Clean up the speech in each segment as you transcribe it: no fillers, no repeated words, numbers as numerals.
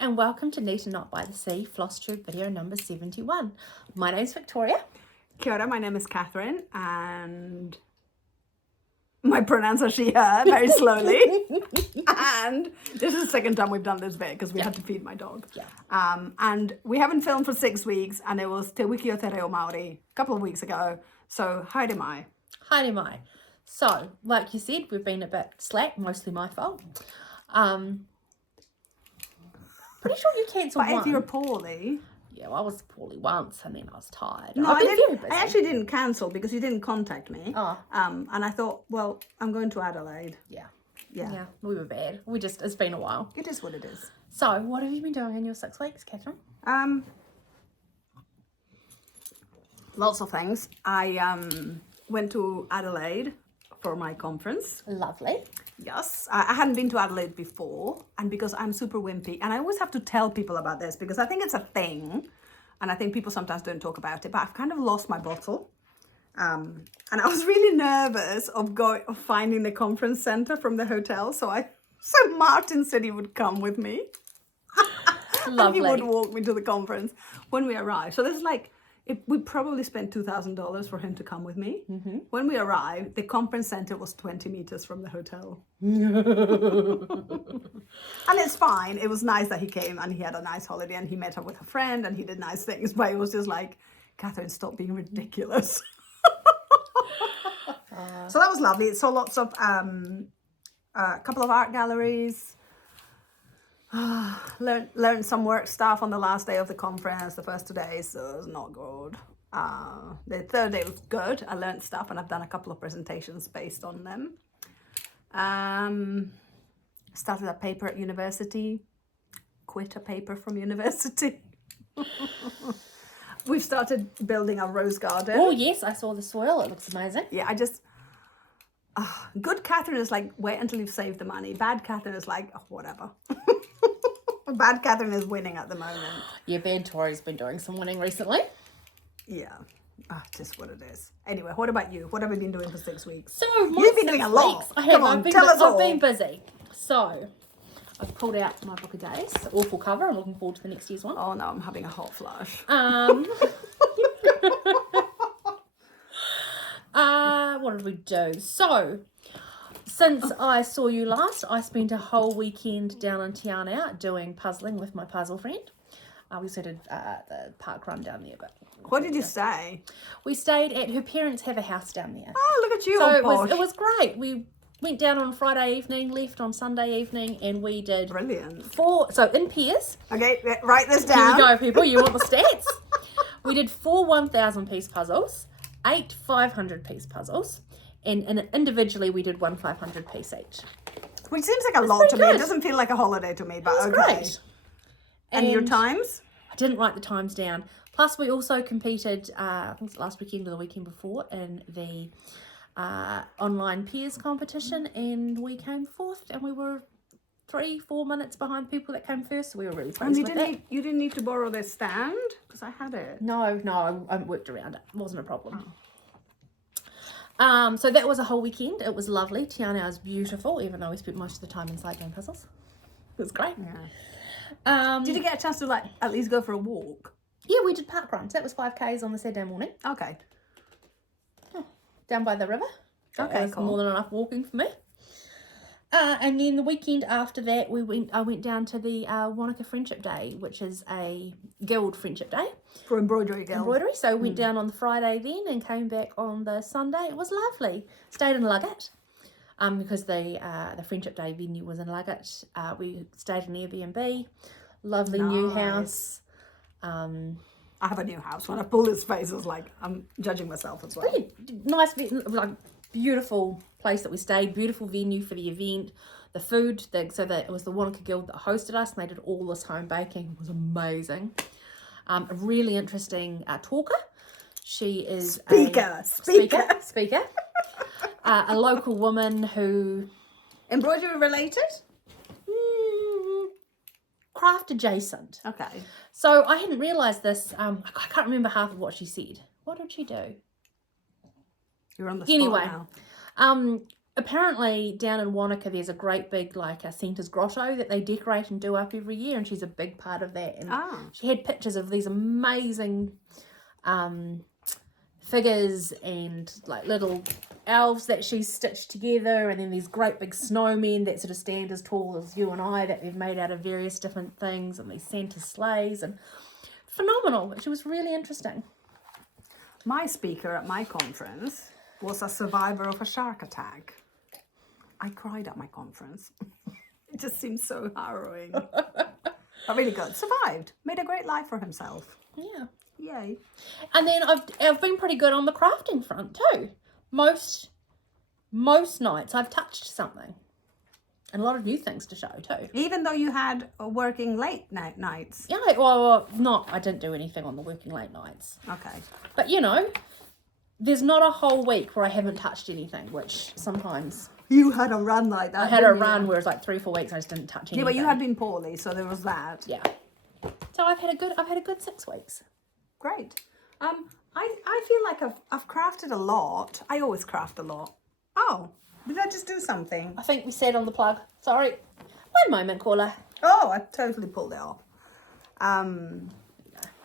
and welcome to Neat and Not by the Sea, Floss Tube video number 71. My name's Victoria. Kia ora, my name is Catherine, and my pronouns are she, her, very slowly. And this is the second time we've done this bit because we had to feed my dog. Yeah. And we haven't filmed for 6 weeks, and it was Te Wiki o Te Reo Māori a couple of weeks ago. So, haere mai. Haere mai. So, like you said, we've been a bit slack, mostly my fault. Pretty sure you cancelled one. But if you're poorly... Yeah, well, I was poorly once and then I was tired. No, I actually didn't cancel because you didn't contact me. Oh. And I thought, well, I'm going to Adelaide. Yeah. Yeah. Yeah, we were bad. It's been a while. It is what it is. So, what have you been doing in your 6 weeks, Catherine? Lots of things. I went to Adelaide for my conference. Lovely. Yes, I hadn't been to Adelaide before, and because I'm super wimpy, and I always have to tell people about this because I think it's a thing, and I think people sometimes don't talk about it, but I've kind of lost my bottle. And I was really nervous of finding the conference center from the hotel, so Martin said he would come with me. Lovely. And he would walk me to the conference when we arrived. So this is like, we probably spent $2,000 for him to come with me. Mm-hmm. When we arrived, the conference center was 20 meters from the hotel. And it's fine. It was nice that he came and he had a nice holiday and he met up with a friend and he did nice things. But it was just like, Catherine, stop being ridiculous. So that was lovely. So lots of, a couple of art galleries. Learned some work stuff on the last day of the conference. The first 2 days, so it was not good. The third day was good. I learned stuff and I've done a couple of presentations based on them. Started a paper at university. Quit a paper from university. We've started building our rose garden. Oh yes, I saw the soil. It looks amazing. Yeah, good Catherine is like, wait until you've saved the money. Bad Catherine is like, oh, whatever. Bad Catherine is winning at the moment. Yeah, Bad Tori's been doing some winning recently. Yeah, just what it is. Anyway, what about you? What have you been doing for 6 weeks? So you've been doing a lot. Come on, tell us all. I've been busy. So I've pulled out my book of days. Awful cover. I'm looking forward to the next year's one. Oh no, I'm having a hot flush. What did we do? So, since I saw you last, I spent a whole weekend down in Te Anau doing puzzling with my puzzle friend. We also did the park run down there. But what did you say? We stayed at her parents have a house down there. Oh, look at you! So it was great. We went down on Friday evening, left on Sunday evening, and we did brilliant. 4. So in pairs. Okay, write this down. Here we go, people. You want the stats? We did 4 1,000-piece puzzles, 8 500-piece puzzles, and individually we did 1 500-piece each. Which seems like a lot to me. It doesn't feel like a holiday to me, but okay. Great. And your times? I didn't write the times down. Plus, we also competed, I think it was last weekend or the weekend before, in the online peers competition, and we came 4th, and we were 3-4 minutes behind people that came first, so we were really pleased with that. You didn't need to borrow their stand? Because I had it. No, I worked around it. It wasn't a problem. So that was a whole weekend. It was lovely. Te Anau is beautiful, even though we spent most of the time inside doing puzzles. It was great. Yeah. Did you get a chance to at least go for a walk? Yeah, we did park runs. That was 5Ks on the Saturday morning. Okay. Down by the river. Okay, cool. More than enough walking for me. And then the weekend after that, I went down to the Wanaka Friendship Day, which is a guild friendship day. For embroidery guild. Embroidery. So went down on the Friday then and came back on the Sunday. It was lovely. Stayed in Luggett. Because the Friendship Day venue was in Luggett. We stayed in Airbnb. Lovely new house. I have a new house. When I pull his face, it's like I'm judging myself as well. Pretty nice, like beautiful place that we stayed. Beautiful venue for the event. The food, so that it was the Wanaka Guild that hosted us, and they did all this home baking. It was amazing. A really interesting talker. She is speaker. A local woman who embroidery related. Craft adjacent. Okay. So I hadn't realised this. I can't remember half of what she said. What did she do? You're on the spot now. apparently down in Wanaka there's a great big like a Santa's grotto that they decorate and do up every year, and she's a big part of that. And she had pictures of these amazing figures and like little elves that she's stitched together, and then these great big snowmen that sort of stand as tall as you and I that they've made out of various different things, and these Santa sleighs, and phenomenal. It was really interesting. My speaker at my conference was a survivor of a shark attack. I cried at my conference. It just seems so harrowing. But really good. Survived. Made a great life for himself. Yeah. Yay. And then I've been pretty good on the crafting front too. Most nights I've touched something. And a lot of new things to show too. Even though you had working late nights. Yeah, I didn't do anything on the working late nights. Okay. But you know, there's not a whole week where I haven't touched anything, which sometimes... You had a run like that. I had a run where it was like 3-4 weeks I just didn't touch anything. Yeah, but you had been poorly, so there was that. Yeah. So I've had a good 6 weeks. Great. I feel like I've crafted a lot. I always craft a lot. Oh, did I just do something? I think we said on the plug. Sorry. One moment, caller. Oh, I totally pulled it off. I mean,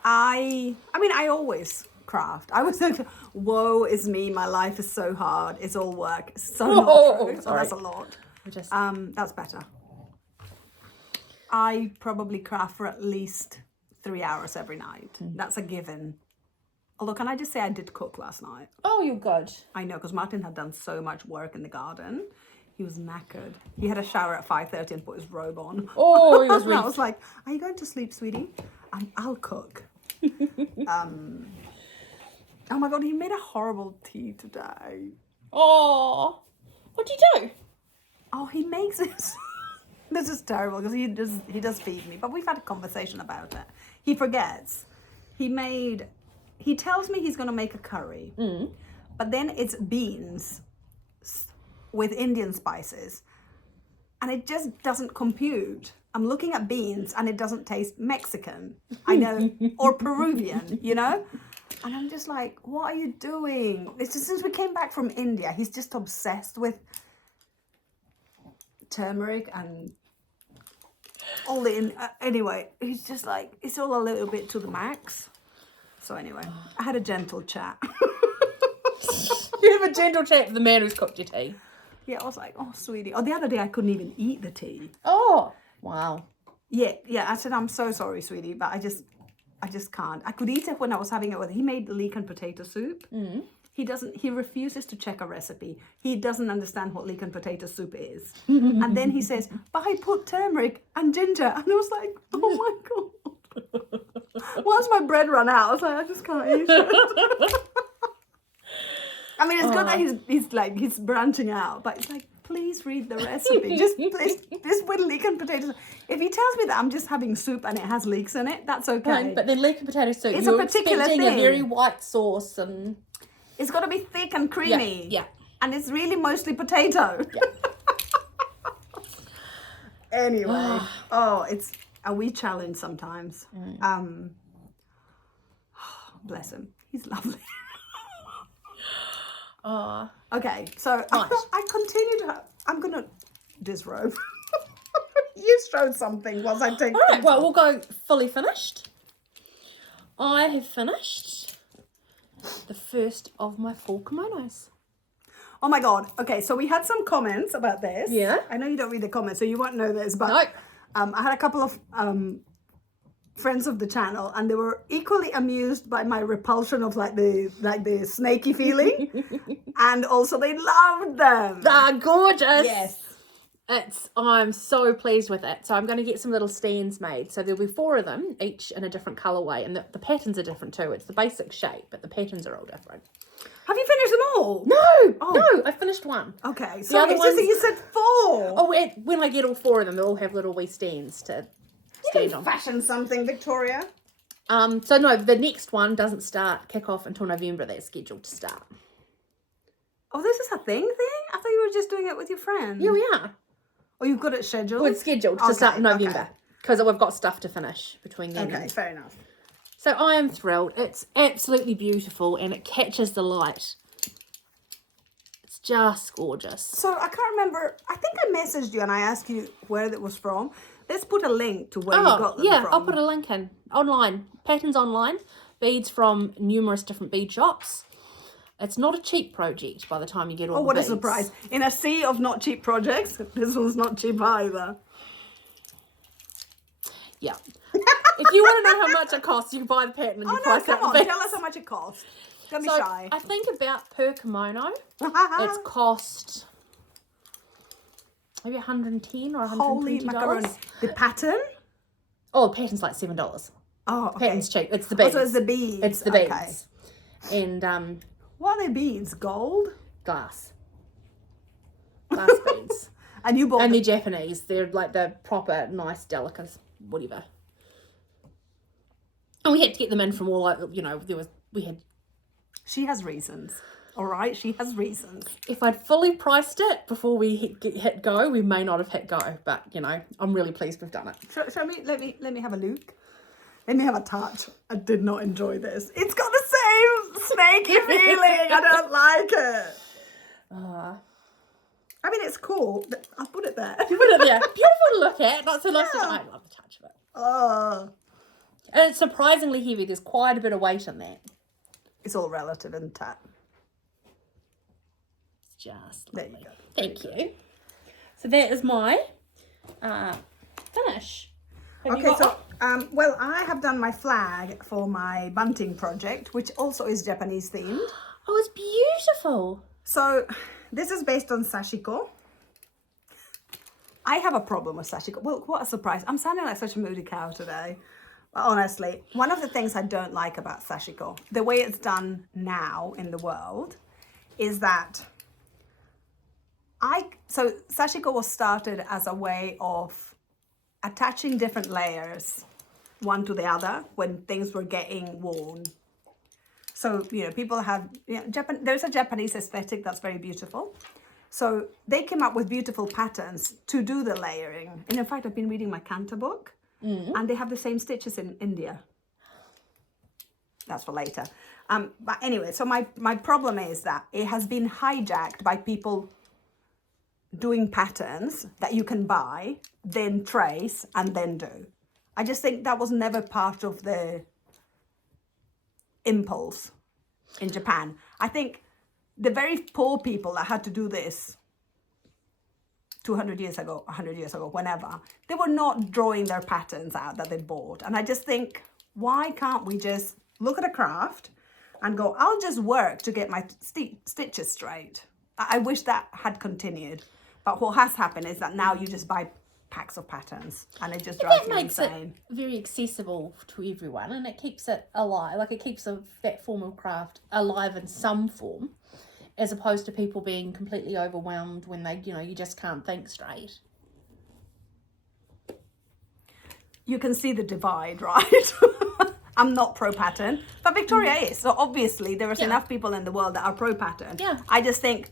I always craft. I was like, woe is me, my life is so hard, it's all work. It's so not true. So that's a lot. That's better. I probably craft for at least 3 hours every night. That's a given. Although, can I just say I did cook last night? Oh, you're good. I know, because Martin had done so much work in the garden. He was knackered. He had a shower at 5:30 and put his robe on. Oh, he was really... I was like, are you going to sleep, sweetie? I'll cook. Oh my God, he made a horrible tea today. Oh, what'd you do? Oh, he makes it. This is terrible because he does feed me, but we've had a conversation about it. He forgets. He tells me he's going to make a curry, but then it's beans with Indian spices, and it just doesn't compute. I'm looking at beans and it doesn't taste Mexican, I know, or Peruvian, you know? And I'm just like, what are you doing? It's just since we came back from India, he's just obsessed with turmeric and all the... anyway, he's just like, it's all a little bit to the max. So anyway, I had a gentle chat. You have a gentle chat with the man who's cooked your tea. Yeah, I was like, oh, sweetie. Oh, the other day I couldn't even eat the tea. Oh, wow. Yeah. I said, I'm so sorry, sweetie, but I just can't. I could eat it when I was having it with... He made leek and potato soup. He refuses to check a recipe. He doesn't understand what leek and potato soup is. And then he says, but I put turmeric and ginger. And I was like, oh my God. Once my bread ran out, I was like, I just can't eat it. I mean, it's good that he's branching out, but it's like, please read the recipe. Just with leek and potatoes. If he tells me that I'm just having soup and it has leeks in it, that's okay. Right, but then leek and potato soup, it's you're a particular expecting thing. A very white sauce and... It's got to be thick and creamy. Yeah. And it's really mostly potato. Yeah. Anyway, it's a wee challenge sometimes. Bless him. He's lovely. Okay, so Right. I continue to I'm going to disrobe. You showed something whilst I take... All right, well, we'll go fully finished. I have finished the first of my 4 kimonos. Oh my God. Okay, so we had some comments about this. Yeah. I know you don't read the comments, so you won't know this, but... No. I had a couple of friends of the channel, and they were equally amused by my repulsion of like the snaky feeling, and also they loved them. They're gorgeous. Yes. I'm so pleased with it. So I'm going to get some little stands made. So there'll be 4 of them, each in a different colourway, and the patterns are different too. It's the basic shape, but the patterns are all different. Have you finished them all? No, I finished 1. Okay, so other it's just that ones- you said 4. Oh, when I get all 4 of them, they'll all have little wee stands to stand on. Fashion something, Victoria. So no, the next one doesn't kick off until November. That's scheduled to start. Oh, this is a thing? I thought you were just doing it with your friends. Yeah, we are. Oh, you've got it scheduled? Well, it's scheduled to start in November because we've got stuff to finish between then. Okay, fair enough. So I am thrilled. It's absolutely beautiful and it catches the light. It's just gorgeous. So I can't remember. I think I messaged you and I asked you where that was from. Let's put a link to where you got them from. I'll put a link in. Online. Patterns online. Beads from numerous different bead shops. It's not a cheap project by the time you get all the what beads. a surprise. In a sea of not cheap projects, this one's not cheap either. Yeah. If you want to know how much it costs, you can buy the pattern and you price come out the on. beads. Tell us how much it costs. Don't be So shy. I think about per kimono, it's cost maybe $110 or $120. Holy macaroni. The pattern? Oh, the pattern's like $7. Oh, okay. Pattern's cheap. It's the beads. So it's the beads. It's the beads. And what are they beads? Gold? glass beads. And you bought And they're Japanese. They're like the proper nice delicates, whatever. And we had to get them in from all like we had. She has reasons. All right, she has reasons. If I'd fully priced it before we hit go, we may not have hit go. But I'm really pleased we've done it. Show me. Let me have a look. Let me have a touch. I did not enjoy this. It's got the same snaky feeling. I don't like it. I mean, it's cool. I'll put it there. You put it there. Beautiful to look at. Not so nice. I love the touch of it. And it's surprisingly heavy. There's quite a bit of weight in that. It's all relative, isn't it? It's just There lovely. you go. Thank you. So that is my finish. Have you Okay, got so well, I have done my flag for my bunting project, which also is Japanese themed. Oh, it's beautiful. So this is based on sashiko. I have a problem with sashiko. Well, what a surprise. I'm sounding like such a moody cow today. But honestly, one of the things I don't like about sashiko, the way it's done now in the world, is that so sashiko was started as a way of attaching different layers one to the other when things were getting worn. So, people have, there's a Japanese aesthetic that's very beautiful. So they came up with beautiful patterns to do the layering. And in fact, I've been reading my Kanta book and they have the same stitches in India. That's for later. But anyway, so my problem is that it has been hijacked by people doing patterns that you can buy, then trace, and then do. I just think that was never part of the impulse in Japan. I think the very poor people that had to do this 200 years ago, 100 years ago, whenever, they were not drawing their patterns out that they bought. And I just think, why can't we just look at a craft and go, I'll just work to get my stitches straight. I wish that had continued. But what has happened is that now you just buy packs of patterns and it just drives you insane. That makes it very accessible to everyone and it keeps it alive. Like it keeps that form of craft alive in some form, as opposed to people being completely overwhelmed when they, you just can't think straight. You can see the divide, right? I'm not pro-pattern, but Victoria is. So obviously there is enough people in the world that are pro-pattern. Yeah. I just think,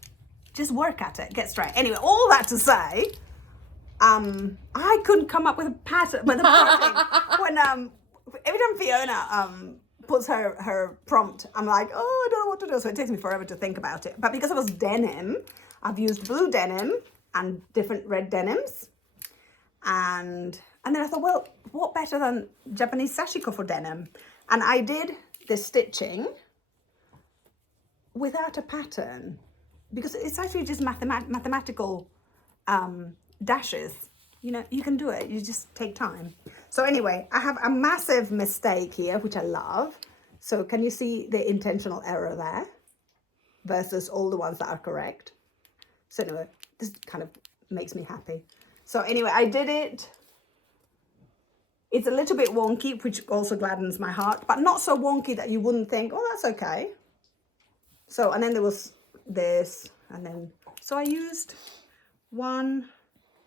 just work at it, get straight. Anyway, all that to say, I couldn't come up with a pattern. But the project, when every time Fiona puts her prompt, I'm like, oh, I don't know what to do. So it takes me forever to think about it. But because it was denim, I've used blue denim and different red denims. And then I thought, well, what better than Japanese sashiko for denim? And I did the stitching without a pattern because it's actually just mathematical dashes. You can do it. You just take time. So anyway, I have a massive mistake here, which I love. So can you see the intentional error there versus all the ones that are correct? So anyway, this kind of makes me happy. So anyway, I did it. It's a little bit wonky, which also gladdens my heart, but not so wonky that you wouldn't think, oh, that's okay. So, and then there was this, and then, so I used 1,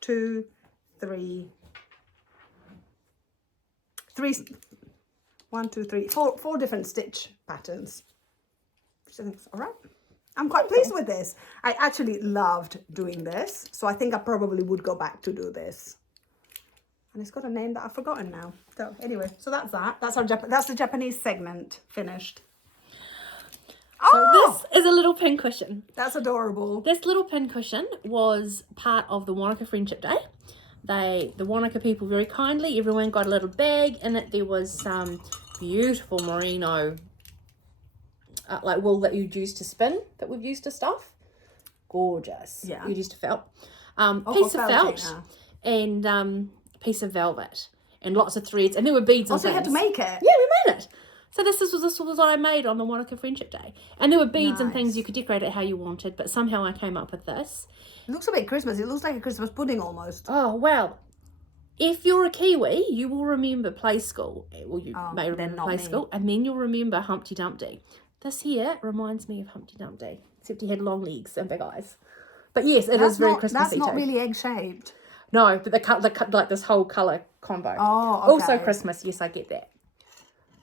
2, 3, 4 different stitch patterns. Which I think is all right. I'm quite pleased with this. I actually loved doing this, so I think I probably would go back to do this. And it's got a name that I've forgotten now. So anyway, so that's that. That's the Japanese segment finished. So So this is a little pincushion. That's adorable. This little pincushion was part of the Wanaka Friendship Day. The Wanaka people very kindly, everyone got a little bag. In it there was some beautiful merino like wool that you'd use to spin, that we've used to stuff. Gorgeous. Yeah. You'd use to felt. Oh, Piece for of felting, felt and piece of velvet and lots of threads, and there were beads and Also, you had to things. make it. Yeah, we made it. So this was what I made on the Wanaka Friendship Day. And there were beads and things Nice. you could decorate it how you wanted, but somehow I came up with this. It looks a bit Christmas. It looks like a Christmas pudding almost. Oh, well, if you're a Kiwi, you will remember play school. Well, you may remember not play me. school, and then you'll remember Humpty Dumpty. This here reminds me of Humpty Dumpty, except he had long legs and big eyes. But yes, it is very Christmassy That's not too. really egg-shaped. No, but the cut like this whole colour combo. Oh, okay. Also Christmas, yes, I get that.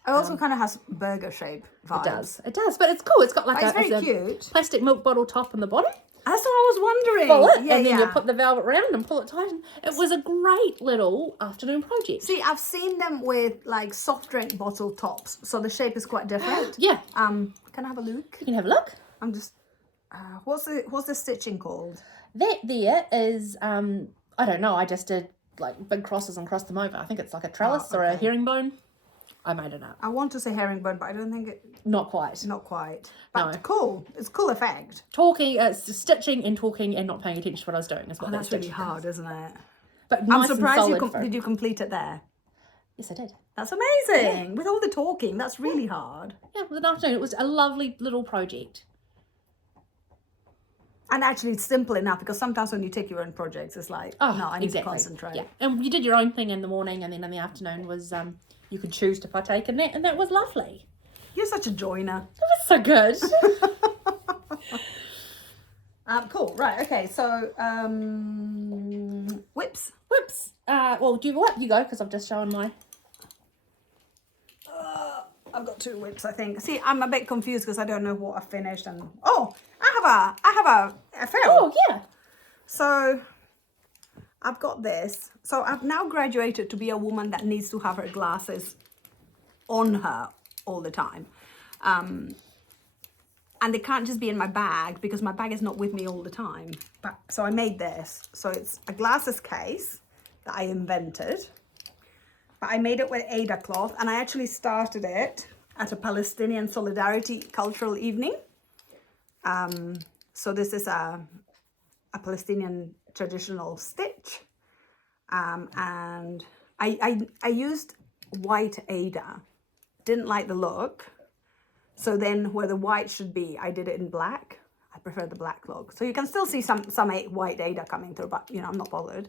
It also kind of has burger shape vibes. It does, but it's cool. It's got like But it's a very cute. plastic milk bottle top in the bottom. That's what I was wondering. Pull it, Yeah, and then yeah. you put the velvet round and pull it tight. It was a great little afternoon project. See, I've seen them with like soft drink bottle tops, so the shape is quite different. Yeah, Can I have a look? you can have a look. I'm just. What's the stitching called? That there is, I don't know, I just did like big crosses and crossed them over. I think it's like a trellis or a herringbone. I made it up. I want to say herringbone, but I don't think it. Not quite. Not quite. But No. cool. It's a cool effect. Talking, stitching and talking and not paying attention to what I was doing is what That's that really stitching hard, isn't it? But I'm nice and surprised solid did you complete it there? Yes, I did. That's amazing. With all the talking, that's really hard. Yeah, it was an afternoon. It was a lovely little project. And actually, it's simple enough because sometimes when you take your own projects, it's like, no, I need to concentrate. Yeah, and you did your own thing in the morning, and then in the afternoon was you could choose to partake in that, and that was lovely. You're such a joiner. It was so good. Cool. Right. Okay. So, whips. Whoops. Well, do you what? You go, because I've just shown my. I've got 2 whips, I think. See, I'm a bit confused because I don't know what I finished. And I have a fill. Oh yeah. So I've got this. So I've now graduated to be a woman that needs to have her glasses on her all the time. And they can't just be in my bag because my bag is not with me all the time. So I made this. So it's a glasses case that I invented. But I made it with Aida cloth, and I actually started it at a Palestinian Solidarity Cultural Evening. So this is a Palestinian traditional stitch. And I used white Aida. Didn't like the look. So then where the white should be, I did it in black. I prefer the black look. So you can still see some white Aida coming through, but I'm not bothered.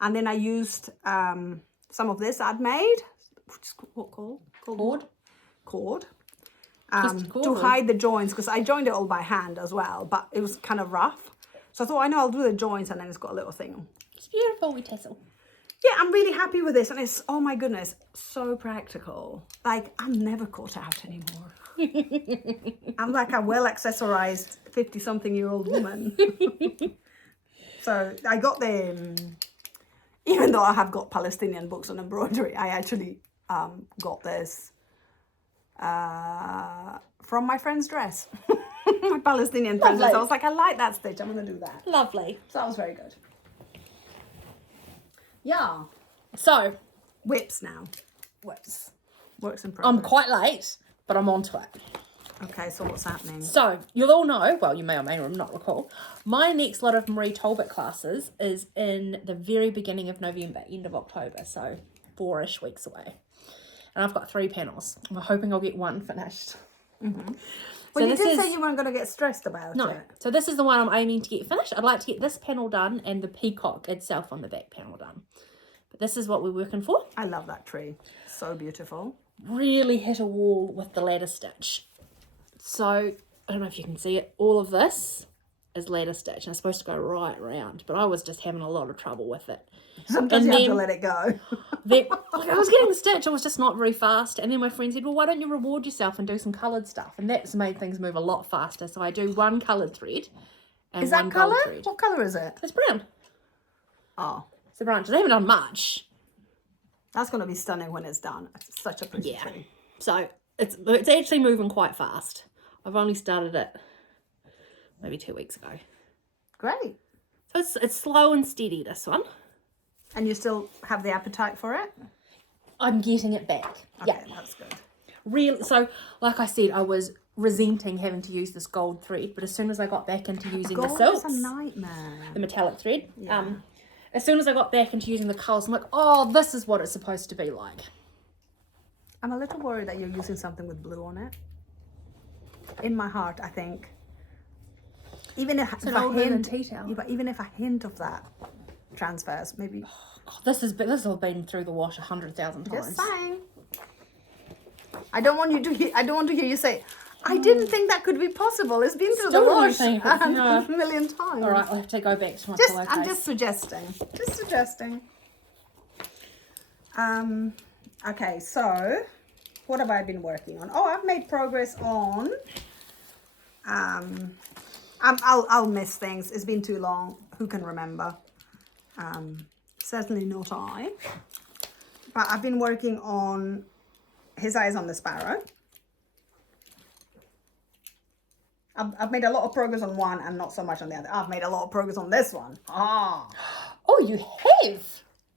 And then I used some of this I'd made, which is what called? Cord. To hide the joints, because I joined it all by hand as well, but it was kind of rough. So I thought, I know I'll do the joints, and then it's got a little thing. It's beautiful, we tassel. Yeah, I'm really happy with this, and it's, oh my goodness, so practical. Like, I'm never caught out anymore. I'm like a well-accessorized 50-something-year-old woman. So I got the, even though I have got Palestinian books on embroidery, I actually got this from my friend's dress. My Palestinian friend's dress. I was like, I like that stitch, I'm going to do that. Lovely. So that was very good. Yeah. So, Whips now. whips. Works in progress. I'm quite late, but I'm onto it. Okay, so what's happening? So, you'll all know, well, you may or may not recall, my next lot of Marie Talbot classes is in the very beginning of November, end of October, so 4-ish weeks away. And I've got 3 panels. I'm hoping I'll get 1 finished. Mm-hmm. Well, you did say you weren't going to get stressed about it. So this is the one I'm aiming to get finished. I'd like to get this panel done and the peacock itself on the back panel done. But this is what we're working for. I love that tree. So beautiful. Really hit a wall with the ladder stitch. So, I don't know if you can see it. All of this is ladder stitch. And it's supposed to go right round. But I was just having a lot of trouble with it. Sometimes you have to let it go. I was getting the stitch. It was just not very fast. And then my friend said, well, why don't you reward yourself and do some coloured stuff? And that's made things move a lot faster. So I do 1 coloured thread and is 1 that colour? gold thread. What colour is it? It's brown. Oh. It's a brown. I haven't done much. That's going to be stunning when it's done. It's such a pretty tree. So it's actually moving quite fast. I've only started it maybe 2 weeks ago. Great. So it's slow and steady, this one. And you still have the appetite for it? I'm getting it back. Okay, Yeah. that's good. So, like I said, I was resenting having to use this gold thread, but as soon as I got back into using the Gold silks, is a nightmare. the metallic thread, Yeah. as soon as I got back into using the colours, I'm like, oh, this is what it's supposed to be like. I'm a little worried that you're using something with blue on it. In my heart, I think. Even if, It's an old linen tea towel. yeah, but even if a hint of that transfers, maybe. God, this has been through the wash 100,000 times. Just saying. I don't want to hear you say, I didn't think that could be possible. It's been through the Still don't wash think it's- a million times. All right, I'll have to go back to my I'm pillowcase. just suggesting. Just suggesting. Okay, so what have I been working on? Oh, I've made progress on. I'll miss things. It's been too long. Who can remember? Certainly not I. But I've been working on His Eyes on the Sparrow. I've made a lot of progress on one and not so much on the other. I've made a lot of progress on this one. Oh, you have?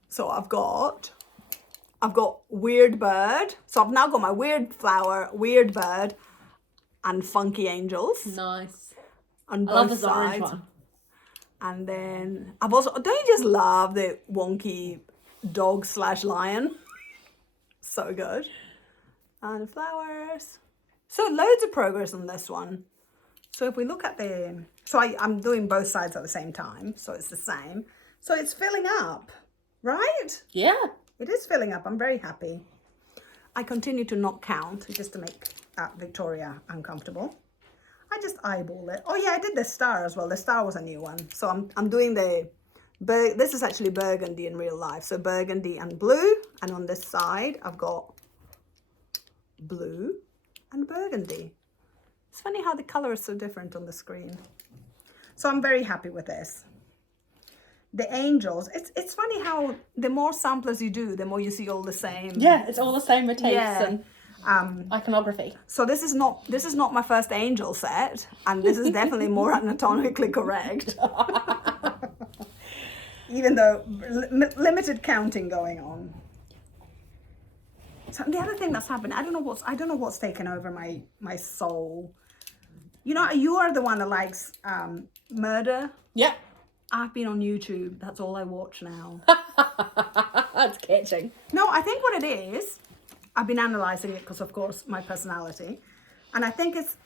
So I've got Weird Bird. So I've now got my Weird Flower, Weird Bird, and Funky Angels Nice. on I love both this orange sides. one. And then I've also, don't you just love the wonky dog/lion? So good. And flowers. So loads of progress on this one. So if we look at I'm doing both sides at the same time. So it's the same. So it's filling up, right? Yeah. It is filling up. I'm very happy. I continue to not count just to make Victoria uncomfortable. I just eyeball it. Oh yeah, I did the star as well. The star was a new one. So I'm doing this is actually burgundy in real life. So burgundy and blue. And on this side, I've got blue and burgundy. It's funny how the color is so different on the screen. So I'm very happy with this. The angels, it's funny how the more samplers you do, the more you see all the same. Yeah, it's all the same motifs Yeah. and iconography. So this is not my first angel set, and this is definitely more anatomically correct. Even though limited counting going on. So the other thing that's happened, I don't know what's taken over my soul. You know, you are the one that likes murder. Yeah. I've been on YouTube. That's all I watch now. That's catching. No, I think what it is, I've been analysing it because, of course, my personality. And I think it's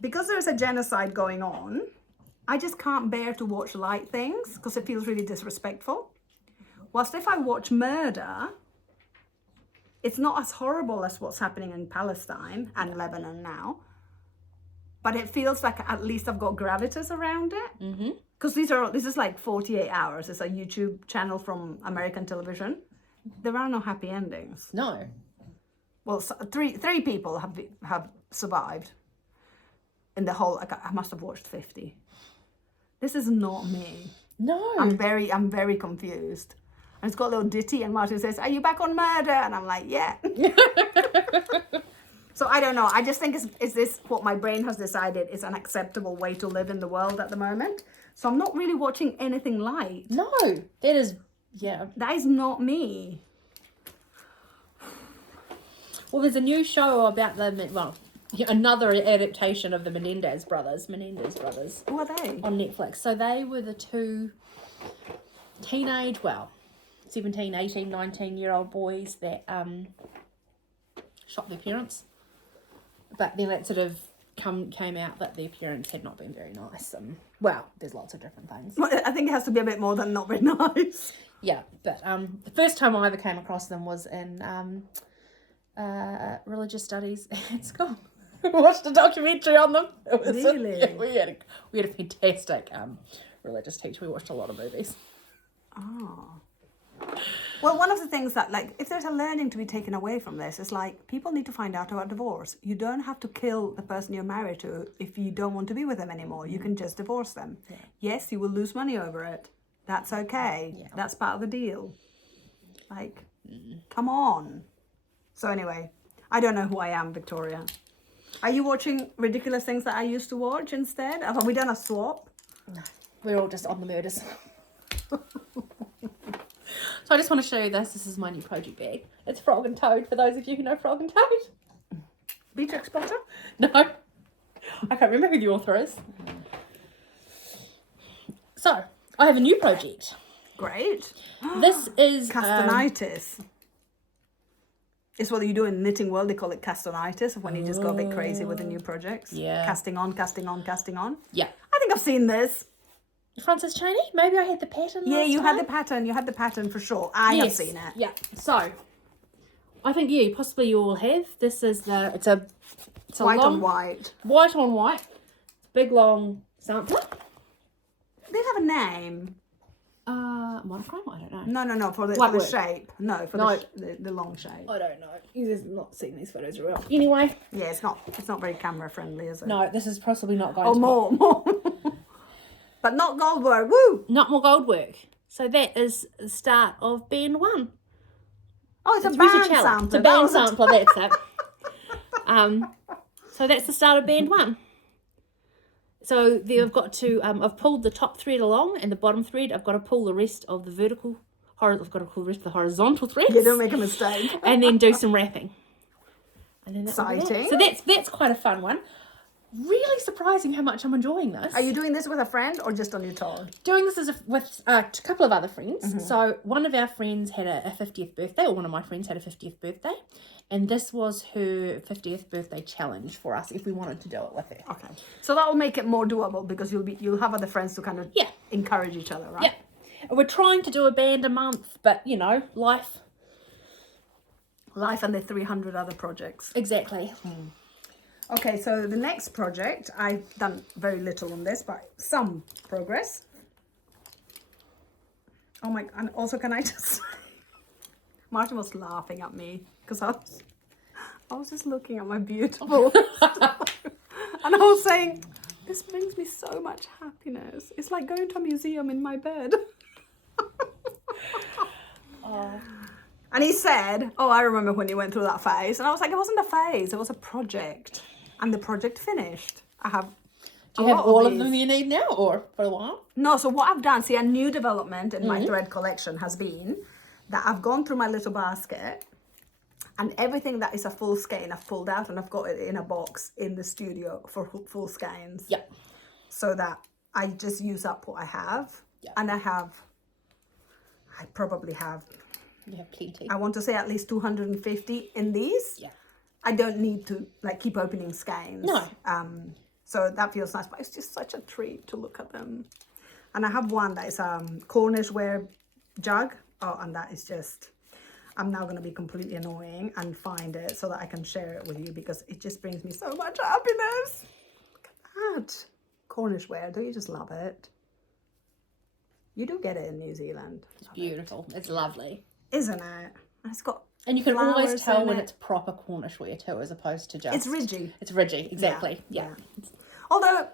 because there's a genocide going on, I just can't bear to watch light things because it feels really disrespectful. Whilst if I watch murder, it's not as horrible as what's happening in Palestine and Lebanon now. But it feels like at least I've got gravitas around it. Because this is like 48 hours. It's a YouTube channel from American television. There are no happy endings. No. Well, three people have survived in the whole. I must have watched 50. This is not me. No. I'm very confused. And it's got a little ditty, and Martin says, "Are you back on murder?" And I'm like, "Yeah." So I don't know. I just think is this what my brain has decided is an acceptable way to live in the world at the moment. So I'm not really watching anything light. No. That is, yeah. That is not me. Well, there's a new show about another adaptation of the Menendez brothers. Who are they? On Netflix. So they were the two 17, 18, 19-year-old boys that shot their parents. But then it sort of came out that their parents had not been very nice. There's lots of different things. Well, I think it has to be a bit more than not very nice. Yeah, but the first time I ever came across them was in religious studies at school. We watched a documentary on them. Really? Yeah, we had a fantastic religious teacher. We watched a lot of movies. Oh. Well, one of the things that, like, if there's a learning to be taken away from this, is like, people need to find out about divorce. You don't have to kill the person you're married to if you don't want to be with them anymore. You can just divorce them. Yeah. Yes, you will lose money over it. That's okay. Yeah. That's part of the deal. Like, come on. So anyway, I don't know who I am, Victoria. Are you watching ridiculous things that I used to watch instead? Have we done a swap? No, we're all just on the murders. So I just want to show you this. This is my new project bag. It's Frog and Toad, for those of you who know Frog and Toad. Beatrix Potter? No. I can't remember who the author is. So, I have a new project. Great. This is... Castanitis. It's what you do in knitting world. They call it castanitis, when you just go a bit crazy with the new projects. Yeah. Casting on, casting on, casting on. Yeah. I think I've seen this. Frances Cheney? Maybe I had the pattern Yeah, last you time? had the pattern. You had the pattern for sure. I have seen it. Yeah. So, I think, possibly you all have. This is it's a White long, on white. White on white. Big, long sampler. They have a name. Monochrome? I don't know. No, for the White work. shape. No, for No. The long shape. I don't know. You've not seen these photos very well. Anyway. Yeah, it's not very camera friendly, is it? No, this is possibly not going Oh, to more. But not gold work. Woo! Not more gold work. So that is the start of band 1. Oh, it's a Rita band Challa. sampler. It's a That band was a- sampler, that's it. So that's the start of band 1. So there I've got to, I've pulled the top thread along, and the bottom thread, I've got to pull the rest of the I've got to pull the rest of the horizontal threads. Yeah, don't make a mistake. And then do some wrapping. And then Exciting. So that's quite a fun one. Really surprising how much I'm enjoying this. Are you doing this with a friend or just on your own? Doing this with a couple of other friends. Mm-hmm. So one of our friends had a 50th birthday, or one of my friends had a 50th birthday, and this was her 50th birthday challenge for us if we wanted to do it with her. Okay. So that will make it more doable because you'll have other friends to kind of encourage each other, right? Yeah. We're trying to do a band a month, but life. Life and the 300 other projects. Exactly. Okay, so the next project, I've done very little on this, but some progress. Oh my, and also can I just... Martin was laughing at me because I was just looking at my beautiful stuff. And I was saying, this brings me so much happiness. It's like going to a museum in my bed. And he said, oh, I remember when you went through that phase. And I was like, it wasn't a phase, it was a project. And the project finished. I have Do you have all of them you need now, or for a while? No, so what I've done, see, a new development in my thread collection has been that I've gone through my little basket, and everything that is a full skein I've pulled out, and I've got it in a box in the studio for full skeins. Yeah. So that I just use up what I have. Yeah. And I probably have, You have plenty. I want to say at least 250 in these. Yeah. I don't need to keep opening skeins. No. So that feels nice, but it's just such a treat to look at them. And I have one that is Cornish ware jug. Oh, and that is just, I'm now going to be completely annoying and find it so that I can share it with you because it just brings me so much happiness. Look at that. Cornish ware, don't you just love it? You do get it in New Zealand. It's beautiful. It's lovely. Isn't it? And it's got And you can flowers always tell in when it. it's proper Cornish ware too, as opposed to just... It's ridgy. It's ridgy, exactly. Yeah. Although,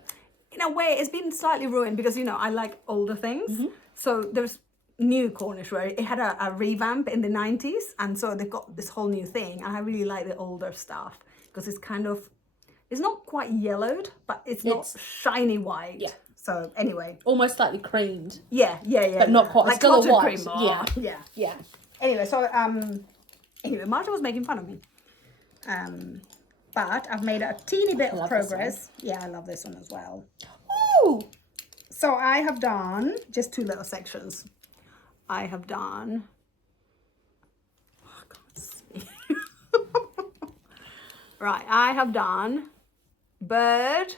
in a way, it's been slightly ruined because, I like older things. So there's new Cornish ware. It had a revamp in the 90s. And so they've got this whole new thing. And I really like the older stuff because it's kind of, it's not quite yellowed, but it's not shiny white. Yeah. So anyway. Almost slightly creamed. Yeah. But not quite. Like Still a clotted white. cream. Yeah. Yeah. Anyway, so, Martin was making fun of me. But I've made a teeny bit of progress. Yeah, I love this one as well. Ooh! So I have done just two little sections. I have done... Oh, I can't see. Right, I have done bird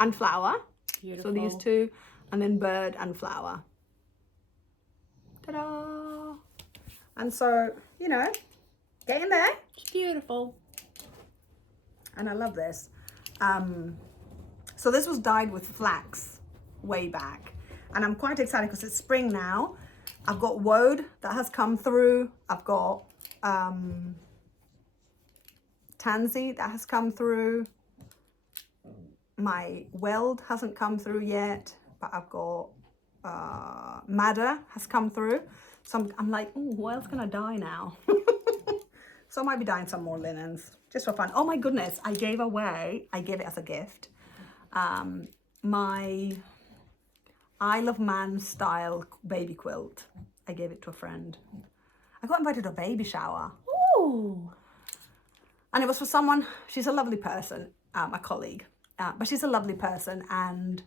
and flower. Beautiful. So these two, and then bird and flower. Ta-da! And so, getting there. It's beautiful. And I love this. So this was dyed with flax way back. And I'm quite excited because it's spring now. I've got woad that has come through. I've got tansy that has come through. My weld hasn't come through yet, but I've got madder has come through. So I'm like, oh, what else can I dye now? So I might be dyeing some more linens just for fun. Oh my goodness, I gave it as a gift, my Isle of Man style baby quilt. I gave it to a friend. I got invited to a baby shower. Ooh. And it was for someone, she's a lovely person, a colleague, but she's a lovely person, and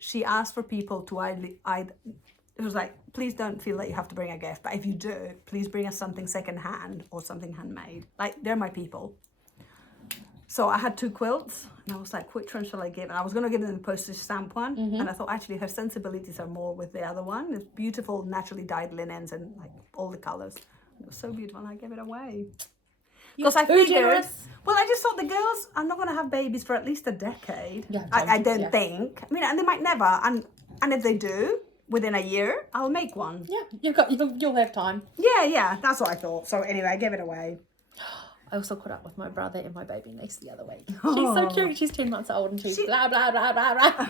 she asked for people to it was like, please don't feel that you have to bring a gift, but if you do, please bring us something secondhand or something handmade. Like, they're my people. So I had 2 quilts, and I was like, which one shall I give? And I was going to give them the postage stamp one, and I thought actually her sensibilities are more with the other one. It's beautiful, naturally dyed linens and like all the colors. It was so beautiful, and I gave it away. Because I figured, generous. well, I just thought the girls are not going to have babies for at least a decade. Yeah, I don't yeah. think. I mean, and they might never. And if they do, within a year, I'll make one. Yeah, you'll have time. Yeah, that's what I thought. So anyway, I gave it away. I also caught up with my brother and my baby niece the other week. She's so cute. She's 10 months old and she's blah, blah, blah, blah, blah.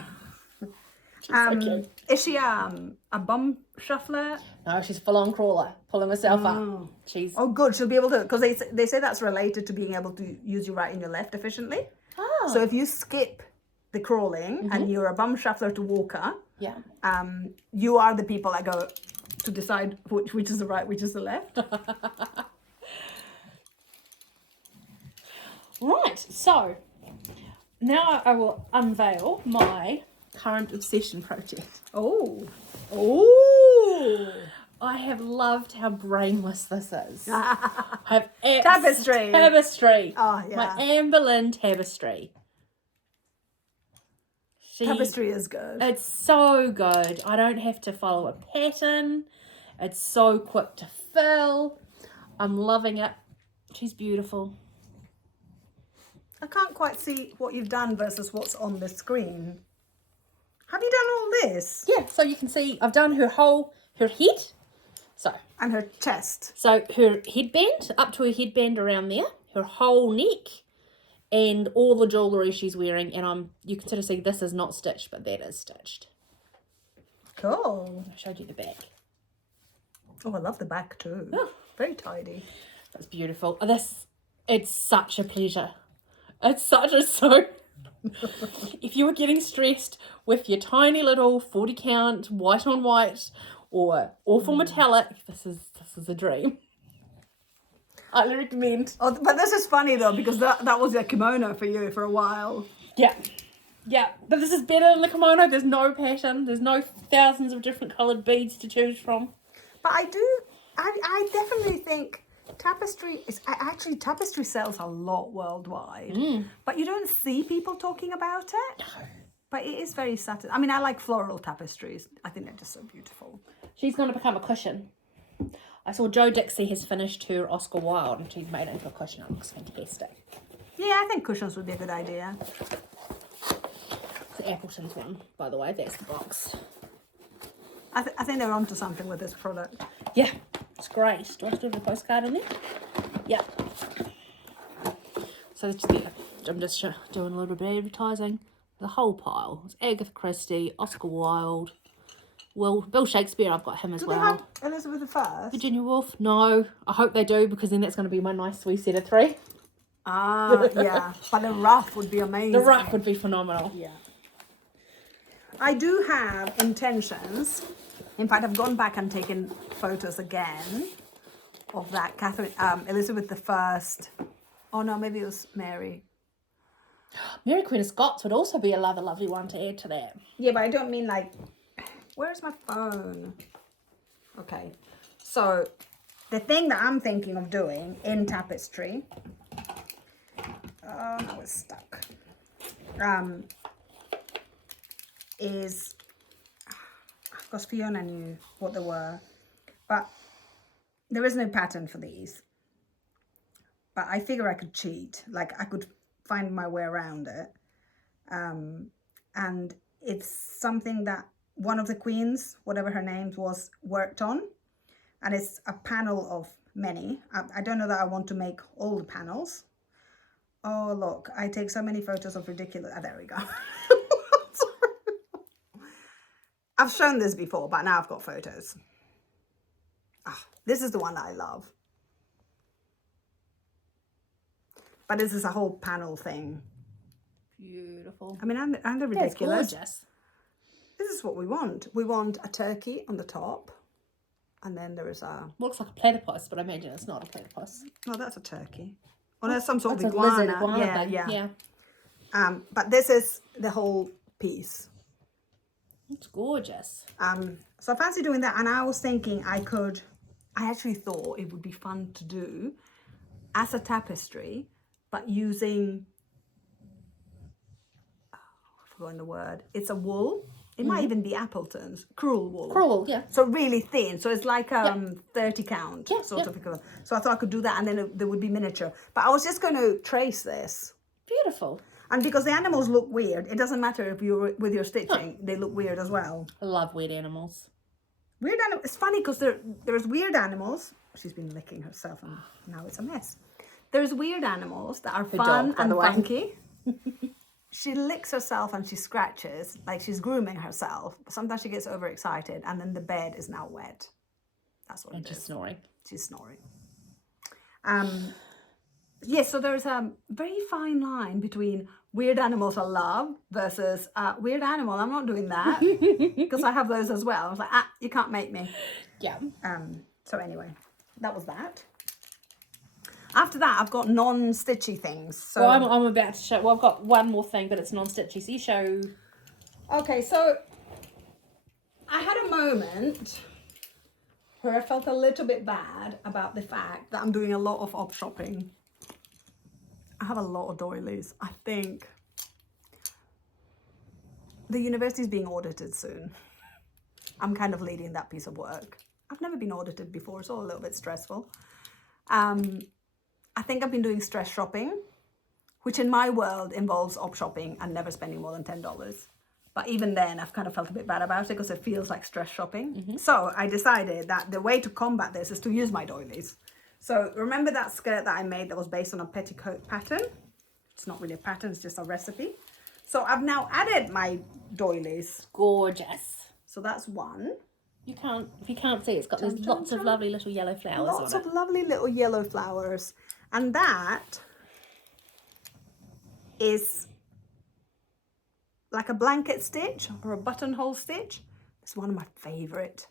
She's so cute. Is she a bum shuffler? No, she's a full-on crawler, pulling herself up. She's... Oh, good. She'll be able to, because they say that's related to being able to use your right and your left efficiently. Oh. So if you skip the crawling and you're a bum shuffler to walker, Yeah. You are the people that go to decide which is the right, which is the left. Right, so now I will unveil my current obsession project. Oh. I have loved how brainless this is. I have Tapestry. Tapestry. Oh, yeah. My Anne Boleyn tapestry. Tapestry is good. It's so good. I don't have to follow a pattern. It's so quick to fill. I'm loving it. She's beautiful. I can't quite see what you've done versus what's on the screen. Have you done all this? Yeah, so you can see I've done her head. And her chest. So her headband, up to her headband around there, her whole neck, and all the jewellery she's wearing. And you can sort of see this is not stitched, but that is stitched. Cool. I showed you the back. Oh, I love the back too. Oh. Very tidy. That's beautiful. It's such a pleasure. It's so... If you were getting stressed with your tiny little 40 count white on white or awful metallic, this is a dream. I recommend. Oh, but this is funny though, because that was your kimono for you for a while. Yeah. But this is better than the kimono. There's no pattern. There's no thousands of different coloured beads to choose from. But I definitely think tapestry sells a lot worldwide. But you don't see people talking about it. No. But it is very satisfying. I mean, I like floral tapestries. I think they're just so beautiful. She's going to become a cushion. I saw Jo Dixie has finished her Oscar Wilde and she's made it into a cushion. It looks fantastic. Yeah, I think cushions would be a good idea. It's the Appleton's one, by the way. That's the box. I think they're onto something with this product. Yeah, it's great. Do I still have the postcard in there? Yeah. So I'm just doing a little bit of advertising. The whole pile. It's Agatha Christie, Oscar Wilde, Bill Shakespeare. I've got him as well. Do they have Elizabeth I? Virginia Woolf? No. I hope they do, because then that's going to be my nice sweet set of 3. Ah, yeah. But the ruff would be amazing. The ruff would be phenomenal. Yeah. I do have intentions. In fact, I've gone back and taken photos again of that Elizabeth I. Oh no, maybe it was Mary. Mary Queen of Scots would also be a lovely one to add to that. Yeah, but I don't mean like... Where's my phone? Okay. So, the thing that I'm thinking of doing in tapestry... Oh, no, it's stuck. Is... Because Fiona knew what they were. But there is no pattern for these. But I figure I could cheat. Like, I could find my way around it. And it's something that one of the queens, whatever her name was, worked on. And it's a panel of many. I don't know that I want to make all the panels. Oh, look, I take so many photos of ridiculous... Oh, there we go. I've shown this before, but now I've got photos. This is the one that I love. But this is a whole panel thing. Beautiful. I mean, aren't they That's ridiculous? gorgeous. This is what we want. We want a turkey on the top. And then there is a... Looks like a platypus, but I imagine it's not a platypus. Oh, that's a turkey. Oh, there's some sort That's of a iguana. lizard iguana Yeah, thing. yeah. Yeah. But this is the whole piece. It's gorgeous. So I fancy doing that. And I was thinking I actually thought it would be fun to do as a tapestry, but using... Oh, I've forgotten the word. It's a wool. It might even be Appleton's. Crewel wool. Crewel, yeah. So really thin. So it's like 30 count Yeah, sort of equivalent. So I thought I could do that and then there would be miniature. But I was just going to trace this. Beautiful. And because the animals look weird, it doesn't matter if you're with your stitching, they look weird as well. I love weird animals. Weird animals. It's funny because there's weird animals. She's been licking herself and now it's a mess. There's weird animals that are fun dog, by and the way. funky. She licks herself and she scratches like she's grooming herself. Sometimes she gets overexcited and then the bed is now wet. That's what And it she's is. snoring. She's snoring. Yes, so there's a very fine line between weird animals I love versus weird animal. I'm not doing that because I have those as well. I was like, you can't make me. Yeah. So anyway, that was that. After that, I've got non-stitchy things. So Well, I'm about to show. Well, I've got one more thing, but it's non-stitchy. So you show. okay, so I had a moment where I felt a little bit bad about the fact that I'm doing a lot of op shopping. I have a lot of doilies. I think the university is being audited soon. I'm kind of leading that piece of work. I've never been audited before, so a little bit stressful. I think I've been doing stress shopping, which in my world involves op shopping and never spending more than $10. But even then, I've kind of felt a bit bad about it because it feels like stress shopping. So I decided that the way to combat this is to use my doilies. So remember that skirt that I made that was based on a petticoat pattern? It's not really a pattern, it's just a recipe. So I've now added my doilies. Gorgeous. So that's one. You can't. If you can't see, it's got these lots of lovely little yellow flowers Lots on of it. lovely little yellow flowers. And that is like a blanket stitch or a buttonhole stitch. It's one of my favorite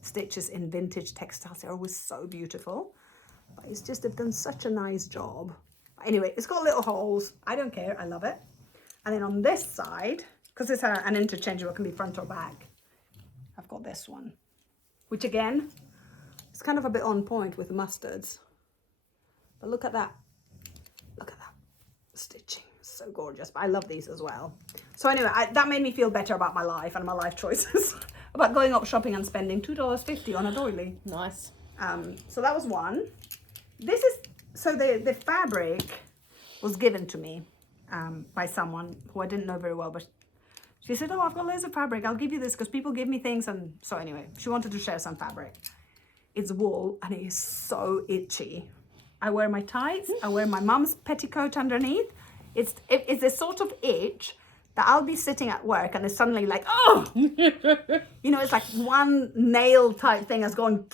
stitches in vintage textiles. They're always so beautiful. But it's just they've done such a nice job. Anyway, it's got little holes. I don't care. I love it. And then on this side, because it's an interchangeable, it can be front or back, I've got this one, which again, it's kind of a bit on point with mustards. But look at that. Look at that stitching. So gorgeous. But I love these as well. So anyway, that made me feel better about my life and my life choices. About going up shopping and spending $2.50 on a doily. Nice. So that was one. This is, so the fabric was given to me by someone who I didn't know very well. But she said, oh, I've got loads of fabric. I'll give you this because people give me things. And so anyway, she wanted to share some fabric. It's wool and it is so itchy. I wear my tights. I wear my mum's petticoat underneath. It's a sort of itch that I'll be sitting at work and it's suddenly like, oh, you know, it's like one nail type thing has gone.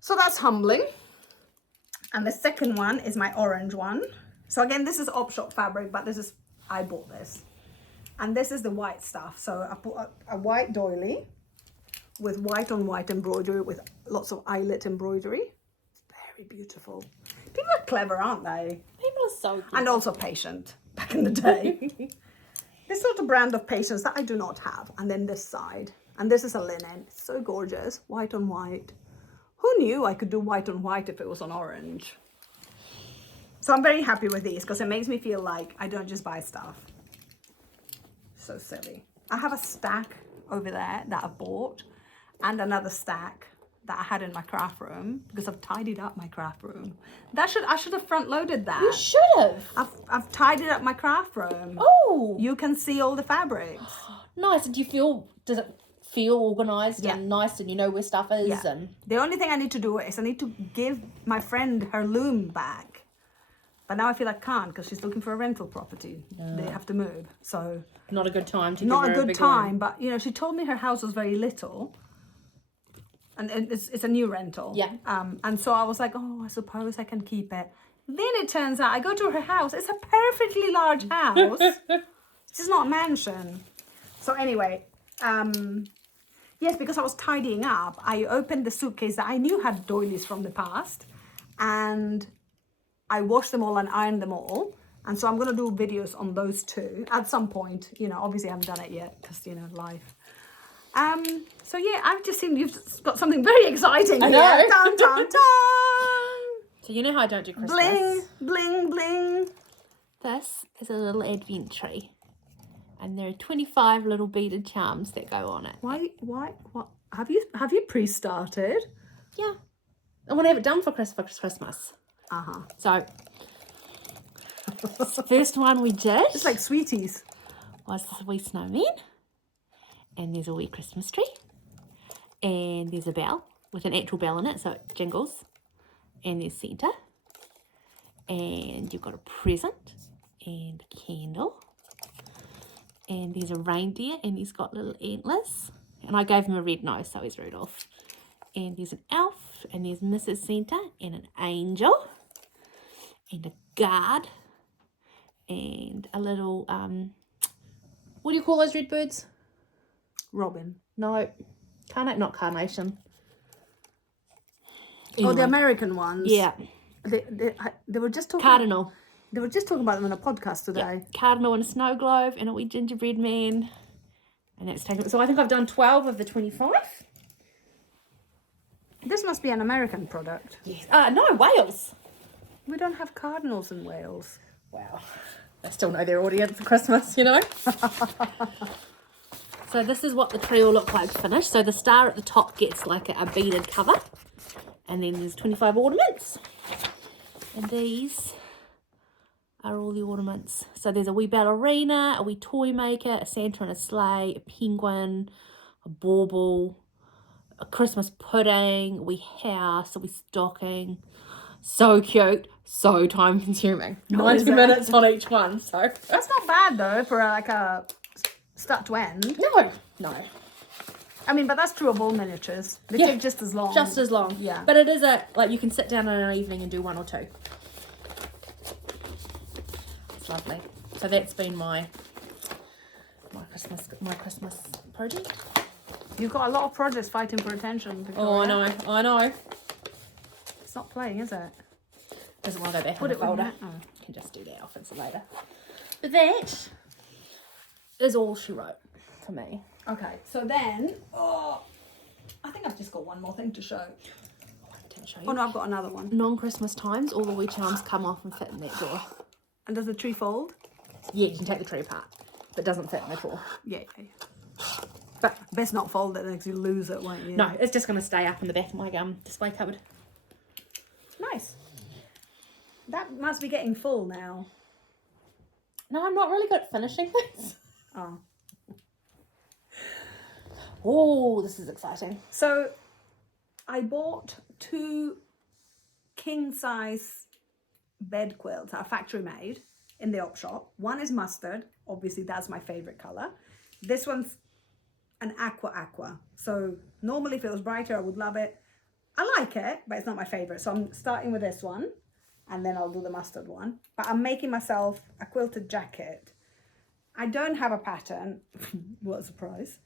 So that's humbling. And the second one is my orange one. So again, this is op shop fabric, but I bought this. And this is the white stuff. So I put a white doily with white on white embroidery with lots of eyelet embroidery. Very beautiful. People are clever, aren't they? People are so cute. And also patient back in the day. This sort of brand of patience that I do not have. And then this side. And this is a linen. It's so gorgeous. White on white. Who knew I could do white on white if it was on orange? So I'm very happy with these because it makes me feel like I don't just buy stuff. So silly. I have a stack over there that I bought and another stack that I had in my craft room because I've tidied up my craft room. I should have front loaded that. You should have. I've tidied up my craft room. Oh, You can see all the fabrics. nice. And does it feel organised Yeah. and nice and you know where stuff is? Yeah. And The only thing I need to do is I need to give my friend her loom back. But now I feel I can't because she's looking for a rental property. They have to move. So not a good time to not give a her good big time, room. but you know, she told me her house was very little. And it's a new rental. Yeah. And so I was like, oh, I suppose I can keep it. Then it turns out I go to her house. It's a perfectly large house. It's just not a mansion. So anyway, yes, because I was tidying up, I opened the suitcase that I knew had doilies from the past, and I washed them all and ironed them all. And so I'm going to do videos on those two at some point. You know, obviously I haven't done it yet because, you know, life. So yeah, I've just seen you've got something very exciting I here. know. Dun, dun, dun. So you know how I don't do Christmas? Bling, bling, bling. This is a little advent tree. And there are 25 little beaded charms that go on it. Why, what? Have you pre-started? Yeah. I want to have it done for Christmas. Uh-huh. So, the first one we did It's like sweeties. was this wee snowman. And there's a wee Christmas tree. And there's a bell with an actual bell in it, so it jingles. And there's Santa. And you've got a present and a candle. And there's a reindeer, and he's got little antlers. And I gave him a red nose, so he's Rudolph. And there's an elf, and there's Mrs. Santa, and an angel, and a guard, and a little, what do you call those red birds? Robin. No, not carnation. Oh, the Anyway, American ones. yeah, They were just talking. cardinal. They were just talking about them on a podcast today. Cardinal and a snow globe, and a wee gingerbread man. And that's taken. So I think I've done 12 of the 25. This must be an American product. Yes. No, Wales. We don't have cardinals in Wales. Wow. They still know their audience for Christmas, you know? So this is what the tree will look like finished. So the star at the top gets like a beaded cover. And then there's 25 ornaments. And these are all the ornaments. So there's a wee ballerina, a wee toy maker, a Santa and a sleigh, a penguin, a bauble, a Christmas pudding, a wee house, a wee stocking. So cute, so time consuming. 90 minutes on each one, so. That's not bad though for like a start to end. No. I mean, but that's true of all miniatures. They Yeah. take just as long. Just as long. Yeah. But it is you can sit down in an evening and do one or two. It's lovely. So that's been my Christmas project. You've got a lot of projects fighting for attention. Victoria. Oh, I know. It's not playing, is it? Doesn't want to go back Put in the it with folder. that. Oh. You can just do that off into later. But that is all she wrote for me. Okay, so then, I think I've just got one more thing to show. I didn't show you. Oh no, I've got another one. Non-Christmas times, all the wee charms come off and fit in that drawer. And does the tree fold? Yeah, you can take the tree apart, but it doesn't fit in the drawer. Yeah. But best not fold it because you lose it, won't you? No, it's just going to stay up in the back of my display cupboard. Nice. That must be getting full now. No, I'm not really good at finishing things. Oh. Oh, this is exciting. So I bought 2 king-size bed quilts, are factory made in the op shop. One is mustard. Obviously, that's my favorite color. This one's an aqua. So normally if it was brighter, I would love it. I like it, but it's not my favorite. So I'm starting with this one and then I'll do the mustard one. But I'm making myself a quilted jacket. I don't have a pattern. What a surprise.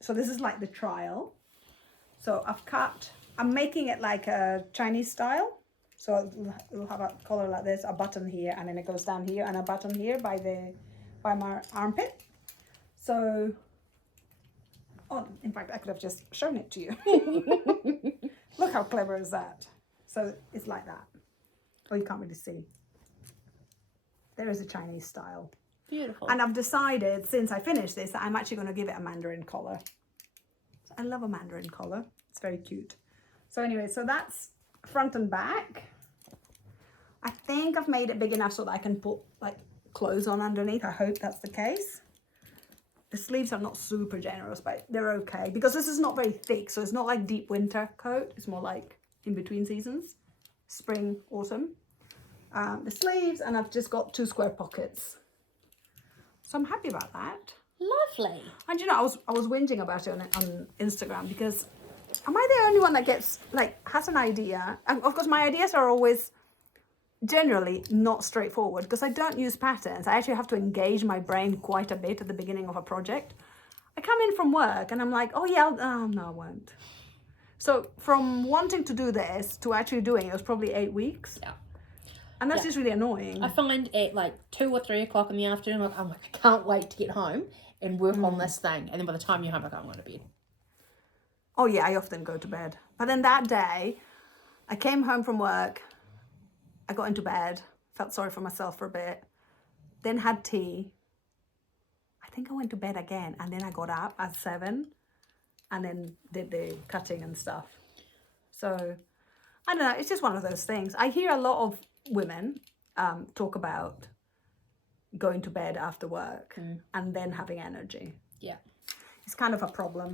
So this is like the trial. So I'm making it like a Chinese style. So it'll have a collar like this, a button here, and then it goes down here, and a button here by my armpit. So, in fact, I could have just shown it to you. Look how clever is that? So it's like that. Oh, you can't really see. There is a Chinese style. Beautiful. And I've decided, since I finished this, that I'm actually going to give it a mandarin collar. I love a mandarin collar. It's very cute. So anyway, so that's front and back. I think I've made it big enough so that I can put like clothes on underneath. I hope that's the case. The sleeves are not super generous, but they're okay. Because this is not very thick, so it's not like deep winter coat. It's more like in between seasons. Spring, autumn. The sleeves, and I've just got 2 square pockets. So I'm happy about that. Lovely. And you know, I was whinging about it on Instagram because am I the only one that gets, like, has an idea? And of course, my ideas are always generally not straightforward because I don't use patterns. I actually have to engage my brain quite a bit at the beginning of a project. I come in from work and I'm like, oh yeah, no, I won't. So from wanting to do this to actually doing it was probably 8 weeks. Yeah. And that's just really annoying. I find at like 2 or 3 o'clock in the afternoon, like, I'm like, I can't wait to get home and work on this thing. And then by the time you're home, like, I'm going to bed. Oh yeah, I often go to bed. But then that day, I came home from work, I got into bed, felt sorry for myself for a bit, then had tea. I think I went to bed again, and then I got up at 7 and then did the cutting and stuff. So, I don't know, it's just one of those things. I hear a lot of women talk about going to bed after work and then having energy. Yeah. It's kind of a problem.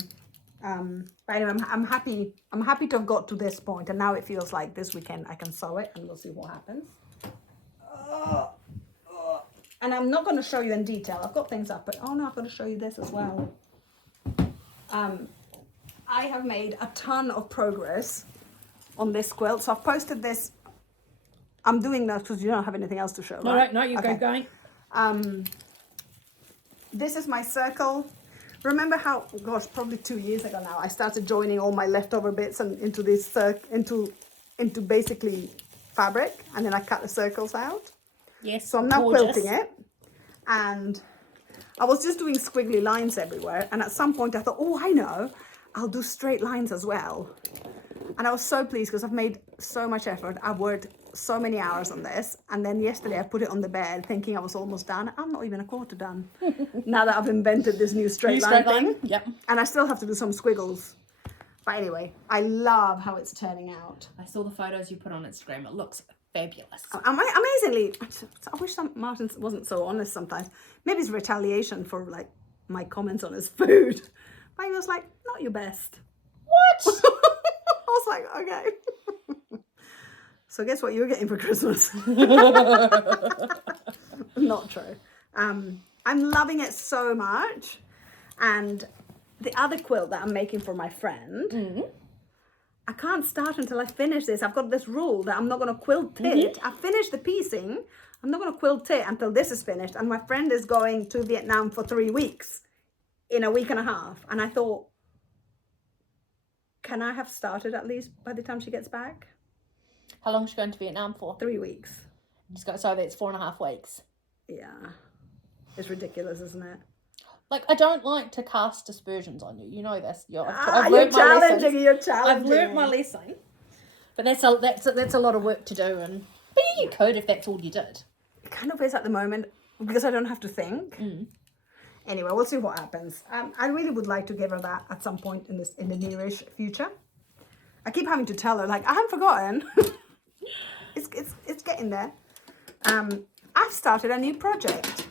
But anyway, I'm happy to have got to this point, and now it feels like this weekend I can sew it and we'll see what happens. And I'm not going to show you in detail. I've got things up, but oh no, I'm going to show you this as well. I have made a ton of progress on this quilt. So I've posted this. I'm doing that because you don't have anything else to show, right? No, you okay. go going. This is my circle. Remember how, gosh, probably 2 years ago now, I started joining all my leftover bits and into this into basically fabric, and then I cut the circles out. Yes. So I'm now gorgeous. quilting it, and I was just doing squiggly lines everywhere, and at some point I thought, oh, I know, I'll do straight lines as well. And I was so pleased because I've made so much effort. I've worked so many hours on this, and then yesterday I put it on the bed thinking I was almost done. I'm not even a quarter done now that I've invented this new straight line thing. Yep. And I still have to do some squiggles. But anyway, I love how it's turning out. I saw the photos you put on Instagram. It looks fabulous. Amazingly, I wish Martin wasn't so honest sometimes. Maybe it's retaliation for like my comments on his food. But he was like, not your best. What? I was like, okay. So guess what you're getting for Christmas? Not true. I'm loving it so much. And the other quilt that I'm making for my friend, I can't start until I finish this. I've got this rule that I'm not going to quilt it. I finished the piecing. I'm not going to quilt it until this is finished. And my friend is going to Vietnam for 3 weeks in a week and a half. And I thought, can I have started at least by the time she gets back? How long is she going to Vietnam for? 3 weeks. So that's 4.5 weeks. Yeah. It's ridiculous, isn't it? Like, I don't like to cast aspersions on you. You know this. You're challenging. I've learnt my lesson. But that's a lot of work to do. But you could if that's all you did. It kind of is at the moment because I don't have to think. Anyway, we'll see what happens. I really would like to give her that at some point in the nearish future. I keep having to tell her, like, I haven't forgotten. It's getting there. I've started a new project.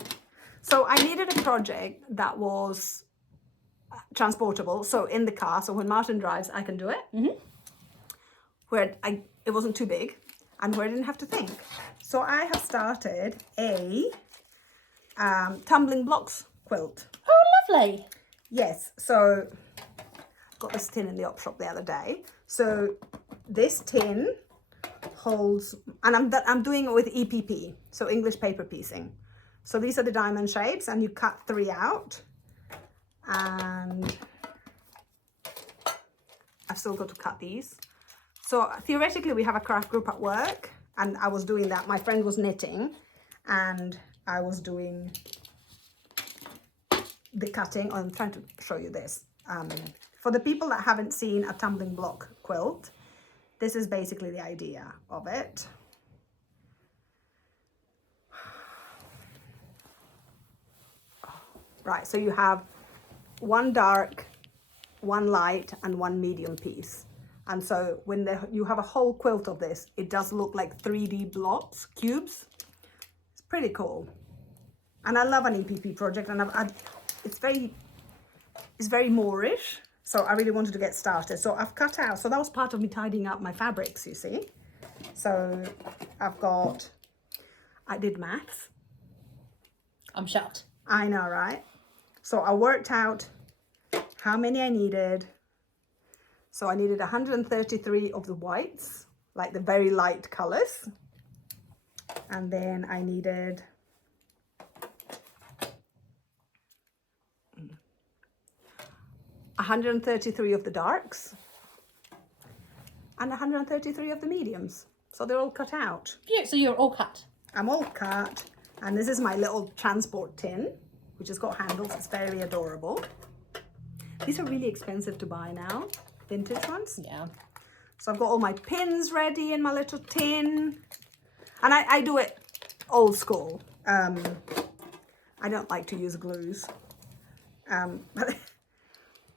So I needed a project that was transportable, so in the car, so when Martin drives, I can do it. Where it wasn't too big, and where I didn't have to think. So I have started a tumbling blocks quilt. Oh, lovely. Yes, so got this tin in the op shop the other day. So this tin holds, and I'm doing it with EPP, so English paper piecing. So these are the diamond shapes, and you cut 3 out. And I've still got to cut these. So theoretically, we have a craft group at work, and I was doing that. My friend was knitting, and I was doing the cutting. I'm trying to show you this. For the people that haven't seen a tumbling block quilt, this is basically the idea of it. Right, so you have one dark, one light, and one medium piece. And so when you have a whole quilt of this, it does look like 3D blocks, cubes. It's pretty cool. And I love an EPP project, and it's very Moorish. So I really wanted to get started. So I've cut out, so that was part of me tidying up my fabrics, you see. So I did maths. I'm shocked. I know, right? So I worked out how many I needed. So I needed 133 of the whites, like the very light colors. And then I needed 133 of the darks and 133 of the mediums. So they're all cut out. Yeah, so you're all cut. I'm all cut. And this is my little transport tin, which has got handles. It's very adorable. These are really expensive to buy now, vintage ones. Yeah. So I've got all my pins ready in my little tin. And I do it old school. I don't like to use glues. But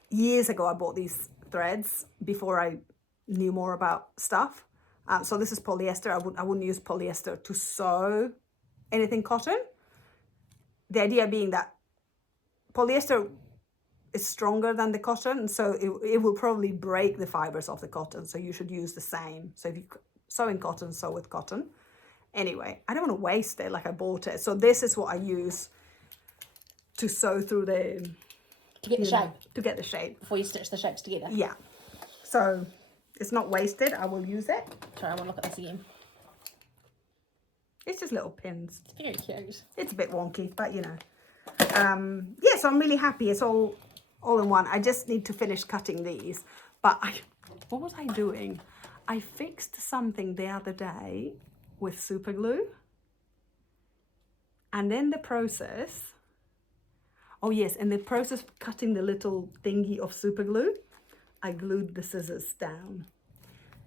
years ago, I bought these threads before I knew more about stuff. So this is polyester. I wouldn't use polyester to sew anything cotton. The idea being that polyester is stronger than the cotton, so it will probably break the fibers of the cotton. So you should use the same. So if you sew in cotton, sew with cotton. Anyway, I don't want to waste it like I bought it. So this is what I use to sew through the... To get the shape. To get the shape. Before you stitch the shapes together. Yeah. So it's not wasted. I will use it. Sorry, I want to look at this again. It's just little pins. It's very cute. It's a bit wonky, but you know. Yeah, so I'm really happy. It's all in one. I just need to finish cutting these. But what was I doing? I fixed something the other day with super glue. And then the process... Oh yes, in the process of cutting the little thingy of super glue, I glued the scissors down.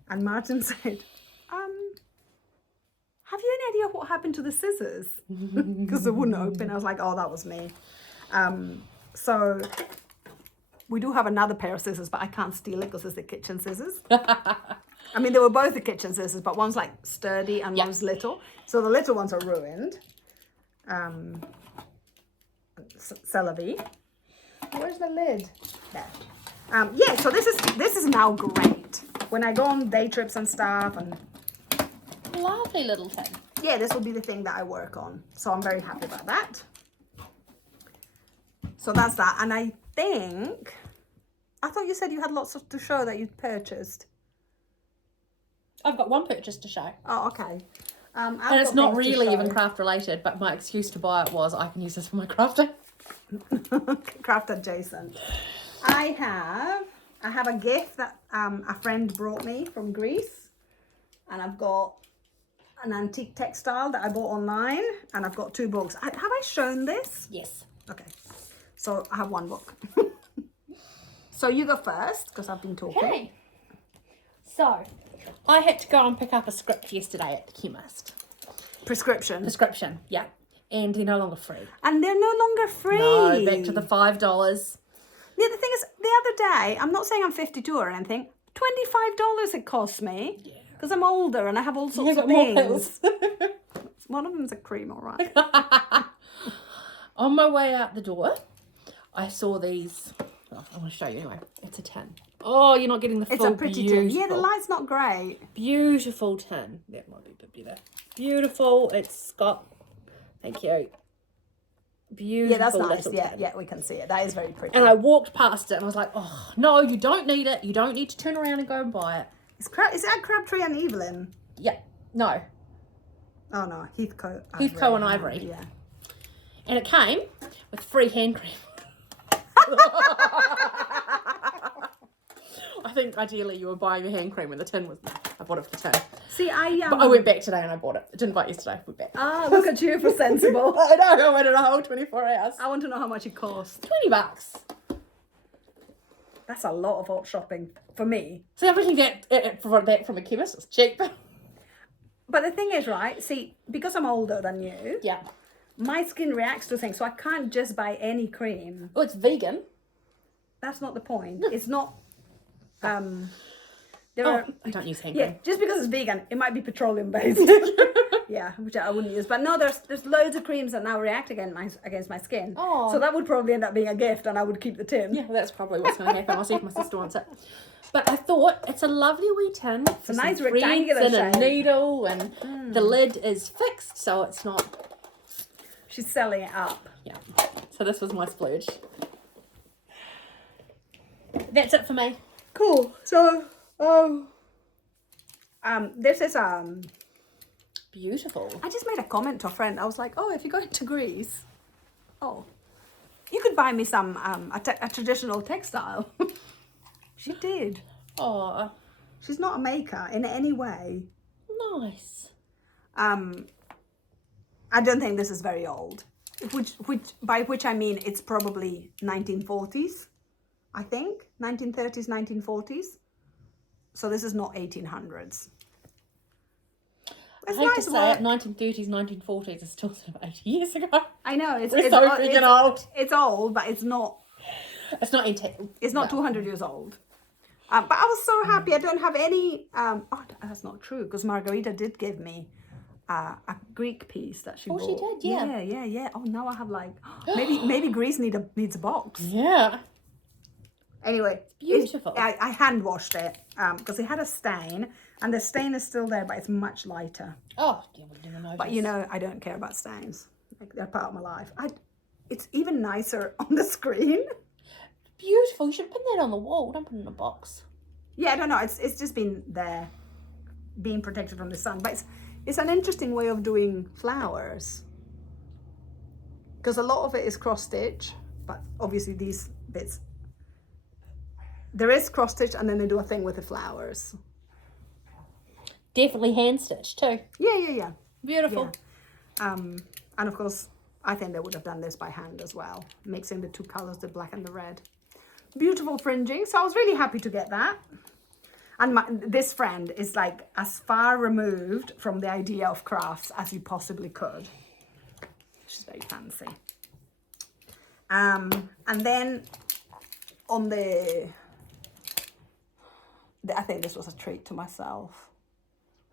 And Martin said, have you any idea what happened to the scissors? Because they wouldn't open. I was like, oh, that was me. So we do have another pair of scissors, but I can't steal it because it's the kitchen scissors. I mean, they were both the kitchen scissors, but one's like sturdy and one's little. So the little ones are ruined. Celebi. Where's the lid? There. Yeah, so this is now great. When I go on day trips and stuff, and Lovely little thing. yeah, this will be the thing that I work on. So I'm very happy about that. So that's that. And I thought you said you had lots to show that you'd purchased. I've got one purchase to show. Oh, okay. And it's not really even craft related, but my excuse to buy it was I can use this for my crafting. Craft adjacent. I have a gift that a friend brought me from Greece, and I've got an antique textile that I bought online, and I've got 2 books. Have I shown this? Yes. Okay, so I have 1 book. So you go first because I've been talking. Okay. So, I had to go and pick up a script yesterday at the chemist. Prescription. Yeah. And they're no longer free. And they're no longer free. No, back to the $5. Yeah, the thing is, the other day, I'm not saying I'm 52 or anything, $25 it cost me. Yeah. Because I'm older and I have all sorts of things. One of them's a cream, all right. On my way out the door, I saw these. Oh, I want to show you anyway. It's a tin. Oh, you're not getting the full. It's a pretty tin. Yeah, the light's not great. Beautiful tin. That might be a bit better. Beautiful. It's got. Thank you. Beautiful. Yeah, that's nice. Tin. Yeah, we can see it. That is very pretty. And I walked past it and I was like, oh, no, you don't need it. You don't need to turn around and go and buy it. Is that Crabtree and Evelyn? Yeah. No. Oh, no. Heathcote. Heathcote and Ivory. Yeah. And it came with free hand cream. I think ideally you were buying your hand cream when the tin was... I bought it for the tin. See, But I went back today and I bought it. I didn't buy it yesterday. I went back. Ah, look at you for sensible. I know. I waited a whole 24 hours. I want to know how much it cost. $20. That's a lot of hot shopping for me. So everything that from a chemist is cheap. But the thing is, right, see, because I'm older than you, Yeah. my skin reacts to things, so I can't just buy any cream. Well, it's vegan. That's not the point. It's not... There Oh, are... I don't use hand Yeah, cream. just because it's vegan, it might be petroleum based. Yeah, which I wouldn't use. But no, there's loads of creams that now react against my skin. Oh. So that would probably end up being a gift, and I would keep the tin. Yeah, well, that's probably what's going to happen. I'll see if my sister wants it. But I thought it's a lovely wee tin. It's a nice rectangular and shape. a needle, and the lid is fixed, so it's not... She's selling it up. Yeah. So this was my splurge. That's it for me. Cool. So, this is Beautiful. I just made a comment to a friend. I was like, oh, if you go into Greece, you could buy me some a traditional textile. She did. Oh, She's not a maker in any way. nice. I don't think this is very old. By which I mean it's probably 1940s, I think. 1930s, 1940s. So this is not 1800s. I hate to say it, 1930s, 1940s is still sort of 80 years ago. I know We're so freaking old. It's old, but it's not. It's not It's not 200 years old. But I was so happy. I don't have any. That's not true because Margarita did give me a Greek piece that she bought. She did, yeah. Yeah. Oh, now I have like maybe Greece needs a box. Yeah. Anyway, Beautiful. I hand washed it because it had a stain, and the stain is still there, but it's much lighter. Oh, yeah, we didn't notice. But you know, I don't care about stains. Like, they're part of my life. It's even nicer on the screen. Beautiful. You should put that on the wall. Don't put it in a box. Yeah, I don't know. It's just been there, being protected from the sun. But it's an interesting way of doing flowers because a lot of it is cross stitch, but obviously these bits. There is cross stitch, and then they do a thing with the flowers. Definitely hand stitched too. Yeah. Beautiful. Yeah. And of course, I think they would have done this by hand as well, mixing the two colors, the black and the red. Beautiful fringing. So I was really happy to get that. And this friend is like as far removed from the idea of crafts as you possibly could. She's very fancy. And then on I think this was a treat to myself.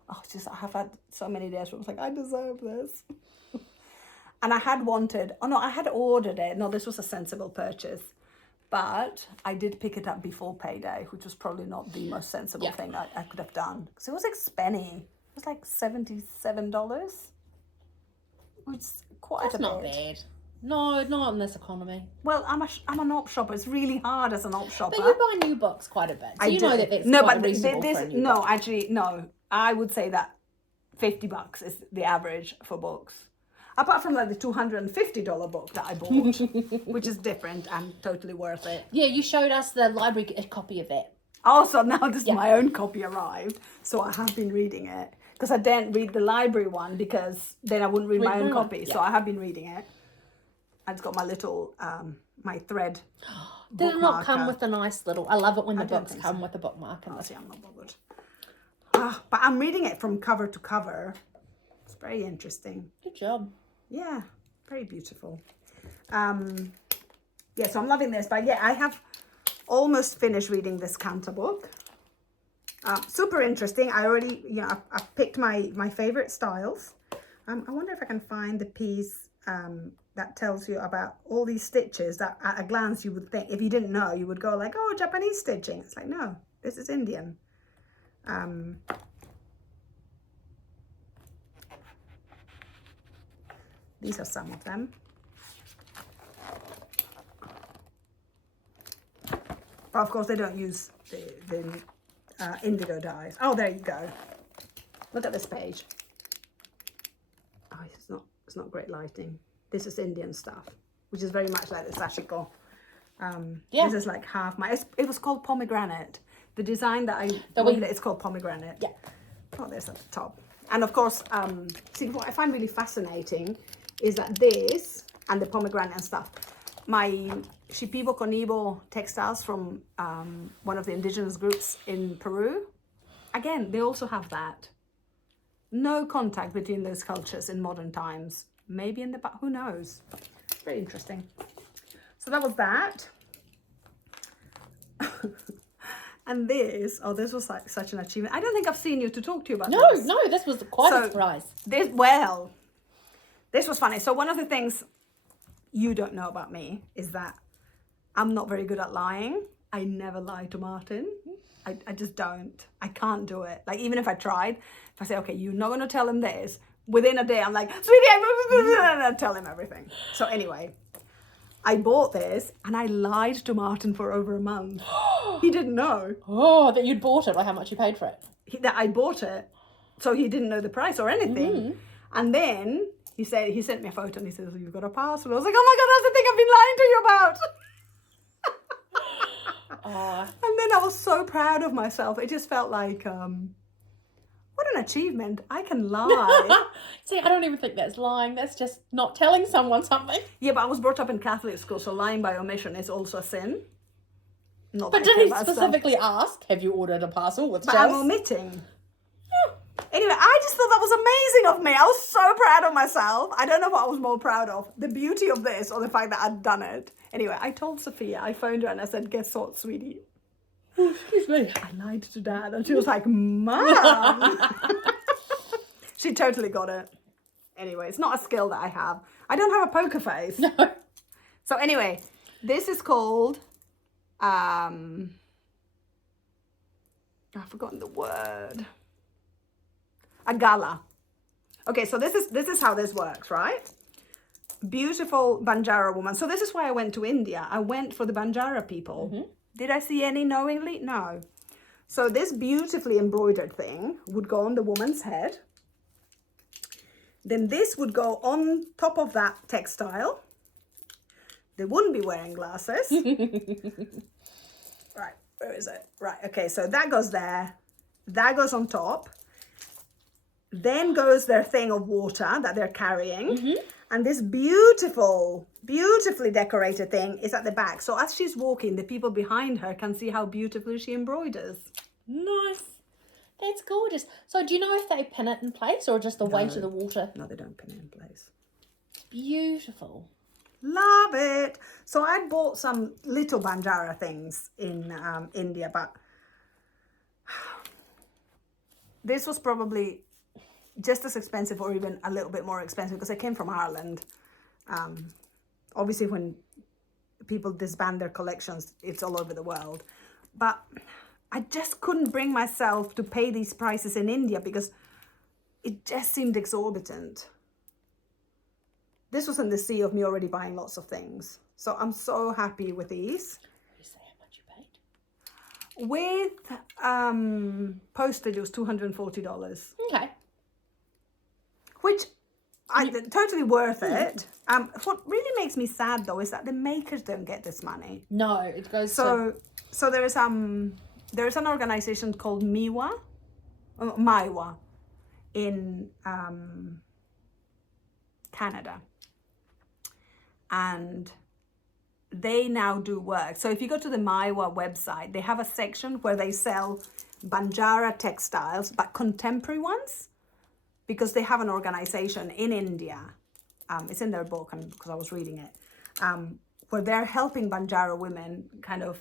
I have had so many days where I was like, I deserve this. And I had ordered it. No, this was a sensible purchase. But I did pick it up before payday, which was probably not the most sensible thing I could have done. Because it was like spenny. It was like $77. Which is quite That's a bit. not bad. No, not in this economy. Well, I'm an op shopper. It's really hard as an op shopper. But you buy new books quite a bit. So you know that that's quite reasonable for a new book. Actually, no. I would say that $50 is the average for books. Apart from like the $250 book that I bought, which is different and totally worth it. Yeah, you showed us the library copy of that. Also, now my own copy arrived, so I have been reading it. Because I didn't read the library one because then I wouldn't read my own copy. Yeah. So I have been reading it. It's got my little, my thread. Did it not come with a nice little... I love it when the books come with a bookmark. I'm not bothered. But I'm reading it from cover to cover. It's very interesting. Good job. Yeah, very beautiful. So I'm loving this. But yeah, I have almost finished reading this Cantor book. Super interesting. I already, I picked my favorite styles. I wonder if I can find the piece that tells you about all these stitches that at a glance you would think, if you didn't know, you would go like, oh, Japanese stitching. It's like, no, this is Indian. These are some of them. But of course, they don't use the indigo dyes. Oh, there you go. Look at this page. Oh, it's not great lighting. This is Indian stuff, which is very much like the sashiko. This is like half it was called pomegranate. The design that it's called pomegranate. Yeah. Oh, there's at the top. And of course, see, what I find really fascinating is that this and the pomegranate and stuff, my Shipibo Conibo textiles from one of the indigenous groups in Peru, again, they also have that. No contact between those cultures in modern times. Maybe in the back, who knows? Very interesting. So that was that. And this was like such an achievement. I don't think I've seen you to talk to you about this. No, this was quite a surprise. This was funny. So one of the things you don't know about me is that I'm not very good at lying. I never lie to Martin. I just don't. I can't do it. Like, even if I tried, if I say, okay, you're not going to tell him this, within a day, I'm like, sweetie, I tell him everything. So anyway, I bought this and I lied to Martin for over a month. He didn't know. Oh, that you'd bought it, or how much you paid for it. That I bought it. So he didn't know the price or anything. And then he sent me a photo and he says, "You've got a parcel." I was like, "Oh my God, that's the thing I've been lying to you about." And then I was so proud of myself. It just felt like, what an achievement. I can lie. See, I don't even think that's lying. That's just not telling someone something. Yeah, but I was brought up in Catholic school, so lying by omission is also a sin. Not But that I did he care about stuff. specifically ask, have you ordered a parcel with But I'm shells? omitting. Anyway, I just thought that was amazing of me. I was so proud of myself. I don't know what I was more proud of, the beauty of this or the fact that I'd done it. Anyway, I told Sophia, I phoned her and I said, "Guess what, sweetie? Oh, excuse me. I lied to Dad." And she was like, "Mom." She totally got it. Anyway, it's not a skill that I have. I don't have a poker face. No. So anyway, this is called, I've forgotten the word. A gala. Okay, so this is how this works, right? Beautiful Banjara woman. So this is why I went to India. I went for the Banjara people. Did I see any knowingly? No. So this beautifully embroidered thing would go on the woman's head. Then this would go on top of that textile. They wouldn't be wearing glasses. Right, where is it? Right, okay, so that goes there. That goes on top. Then goes their thing of water that they're carrying. And this beautifully decorated thing is at the back. So as she's walking, the people behind her can see how beautifully she embroiders. Nice. That's gorgeous. So do you know if they pin it in place or just the weight of the water? No, they don't pin it in place. Beautiful. Love it. So I bought some little Banjara things in India, but this was probably just as expensive or even a little bit more expensive because I came from Ireland. Obviously, when people disband their collections, it's all over the world. But I just couldn't bring myself to pay these prices in India because it just seemed exorbitant. This was in the sea of me already buying lots of things. So I'm so happy with these. Did you say how much you paid? With postage, it was $240. Okay. Which totally worth it. What really makes me sad though is that the makers don't get this money. No, it goes So there is an organization called Maiwa in Canada, and they now do work. So if you go to the Maiwa website, they have a section where they sell Banjara textiles, but contemporary ones. Because they have an organization in India, it's in their book, and because I was reading it, where they're helping Banjara women kind of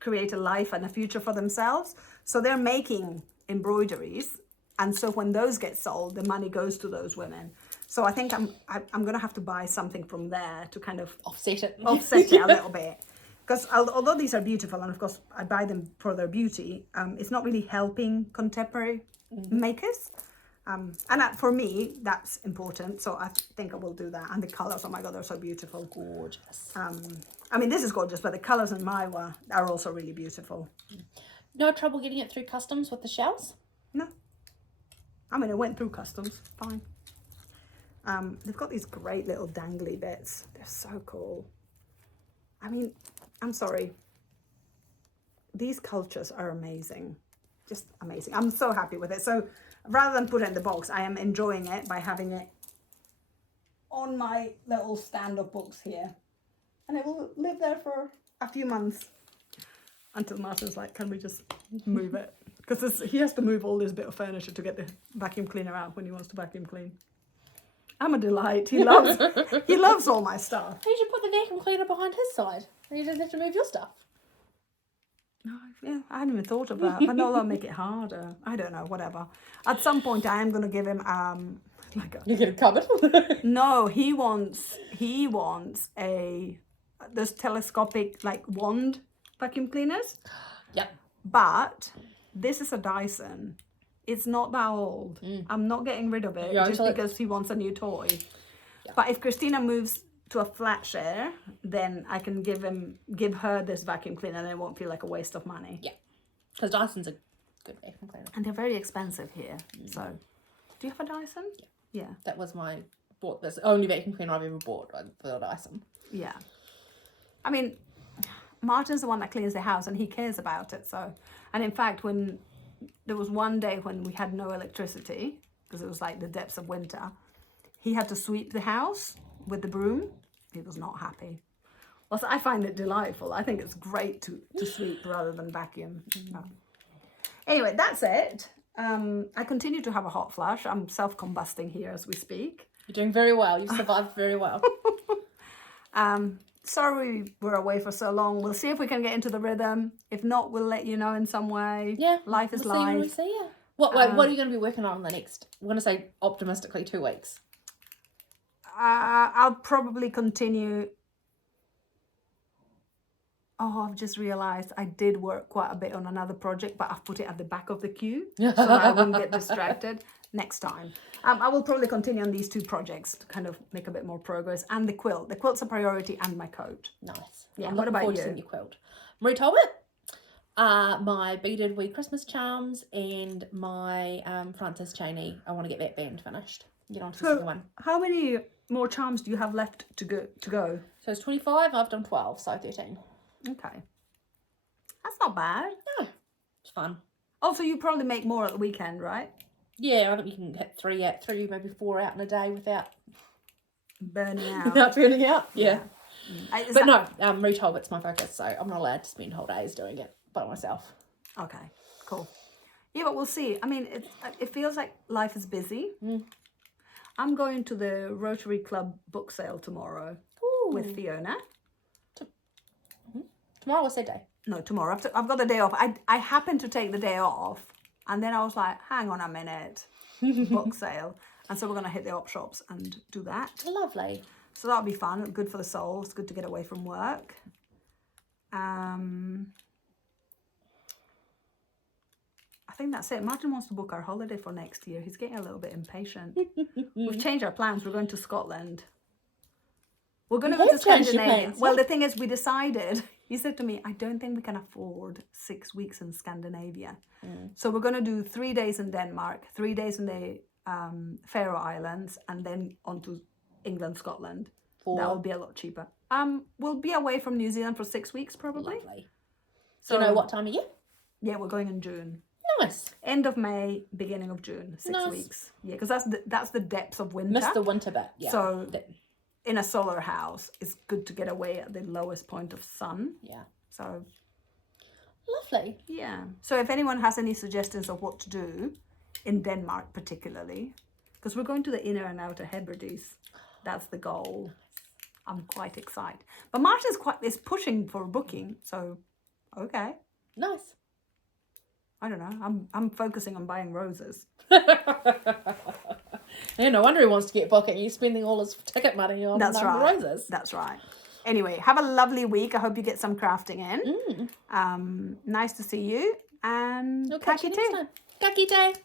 create a life and a future for themselves. So they're making embroideries, and so when those get sold, the money goes to those women. So I think I'm gonna have to buy something from there to kind of offset it a little bit. Because although these are beautiful, and of course I buy them for their beauty, it's not really helping contemporary makers. And for me, that's important. So I think I will do that. And the colors, oh my God, they're so beautiful. Gorgeous. I mean, this is gorgeous, but the colors in Maiwa are also really beautiful. No trouble getting it through customs with the shells? No. I mean, it went through customs, fine. They've got these great little dangly bits. They're so cool. I mean, I'm sorry. These cultures are amazing. Just amazing. I'm so happy with it. So rather than put it in the box, I am enjoying it by having it on my little stand of books here. And it will live there for a few months until Martin's like, can we just move it? Because he has to move all this bit of furniture to get the vacuum cleaner out when he wants to vacuum clean. I'm a delight. He loves all my stuff. You should put the vacuum cleaner behind his side. And you don't have to move your stuff. No, yeah, I hadn't even thought of that. But no, that'll make it harder. I don't know, whatever. At some point, I am going to give him like a... You get a cupboard? No, he wants those telescopic like wand vacuum cleaners. Yep. But this is a Dyson. It's not that old. I'm not getting rid of it just because he wants a new toy. Yeah. But if Christina moves to a flat share, then I can give her this vacuum cleaner and it won't feel like a waste of money. Yeah. Because Dysons are good vacuum cleaner. And they're very expensive here. So, do you have a Dyson? Yeah. That was bought this only vacuum cleaner I've ever bought for the Dyson. Yeah. I mean, Martin's the one that cleans the house and he cares about it. So, and in fact, when there was one day when we had no electricity, because it was like the depths of winter, he had to sweep the house with the broom. He was not happy. Well, so I find it delightful. I think it's great to sweep rather than vacuum. Anyway, that's it. I continue to have a hot flush. I'm self-combusting here as we speak. You're doing very well. You've survived very well. Sorry we were away for so long. We'll see if we can get into the rhythm. If not, we'll let you know in some way. Yeah. Life is We'll see when we life. see you. What are you going to be working on in the next, I'm going to say optimistically 2 weeks? I'll probably continue. Oh, I've just realised I did work quite a bit on another project, but I've put it at the back of the queue so that I wouldn't get distracted next time. I will probably continue on these 2 projects to kind of make a bit more progress. And the quilt. The quilt's a priority and my coat. Nice. Yeah, I'm what looking about forward you? to seeing your quilt. Marie Talbot. My beaded wee Christmas charms and my Francis Cheney. I want to get that band finished. Get on to the second one. How many more charms do you have left to go? So it's 25. I've done 12, so 13. Okay. That's not bad. No, it's fun. Also, you probably make more at the weekend, right? Yeah, I think you can hit 3, maybe 4 out in a day without Burning out. without burning out. Yeah. But No, Marie Talbot's my focus, so I'm not allowed to spend whole days doing it by myself. Okay, cool. Yeah, but we'll see. I mean, it feels like life is busy. I'm going to the Rotary Club book sale tomorrow with Fiona. Tomorrow, what's that day? No, tomorrow. I've got the day off. I happened to take the day off, and then I was like, hang on a minute, book sale. And so we're going to hit the op shops and do that. Lovely. So that'll be fun. Good for the soul. It's good to get away from work. I think that's it. Martin wants to book our holiday for next year. He's getting a little bit impatient. We've changed our plans. We're going to Scotland. We're going to go to Scandinavia. Well, the thing is, we decided, he said to me, I don't think we can afford 6 weeks in Scandinavia. So we're going to do 3 days in Denmark, 3 days in the Faroe Islands, and then on to England, Scotland. That will be a lot cheaper. We'll be away from New Zealand for 6 weeks, probably. Lovely. So, do you know what time of year? Yeah, we're going in June. Nice. End of May, beginning of June, 6 weeks. Yeah, because that's the depths of winter. Missed the winter bit. Yeah. So in a solar house, it's good to get away at the lowest point of sun. Yeah. So lovely. Yeah. So if anyone has any suggestions of what to do in Denmark, particularly, because we're going to the inner and outer Hebrides, that's the goal. I'm quite excited. But Martin's is pushing for booking, so okay. Nice. I don't know. I'm focusing on buying roses. Yeah, no wonder he wants to get booking. He's spending all his ticket money on roses. That's right. Anyway, have a lovely week. I hope you get some crafting in. Nice to see you. And Ka kite.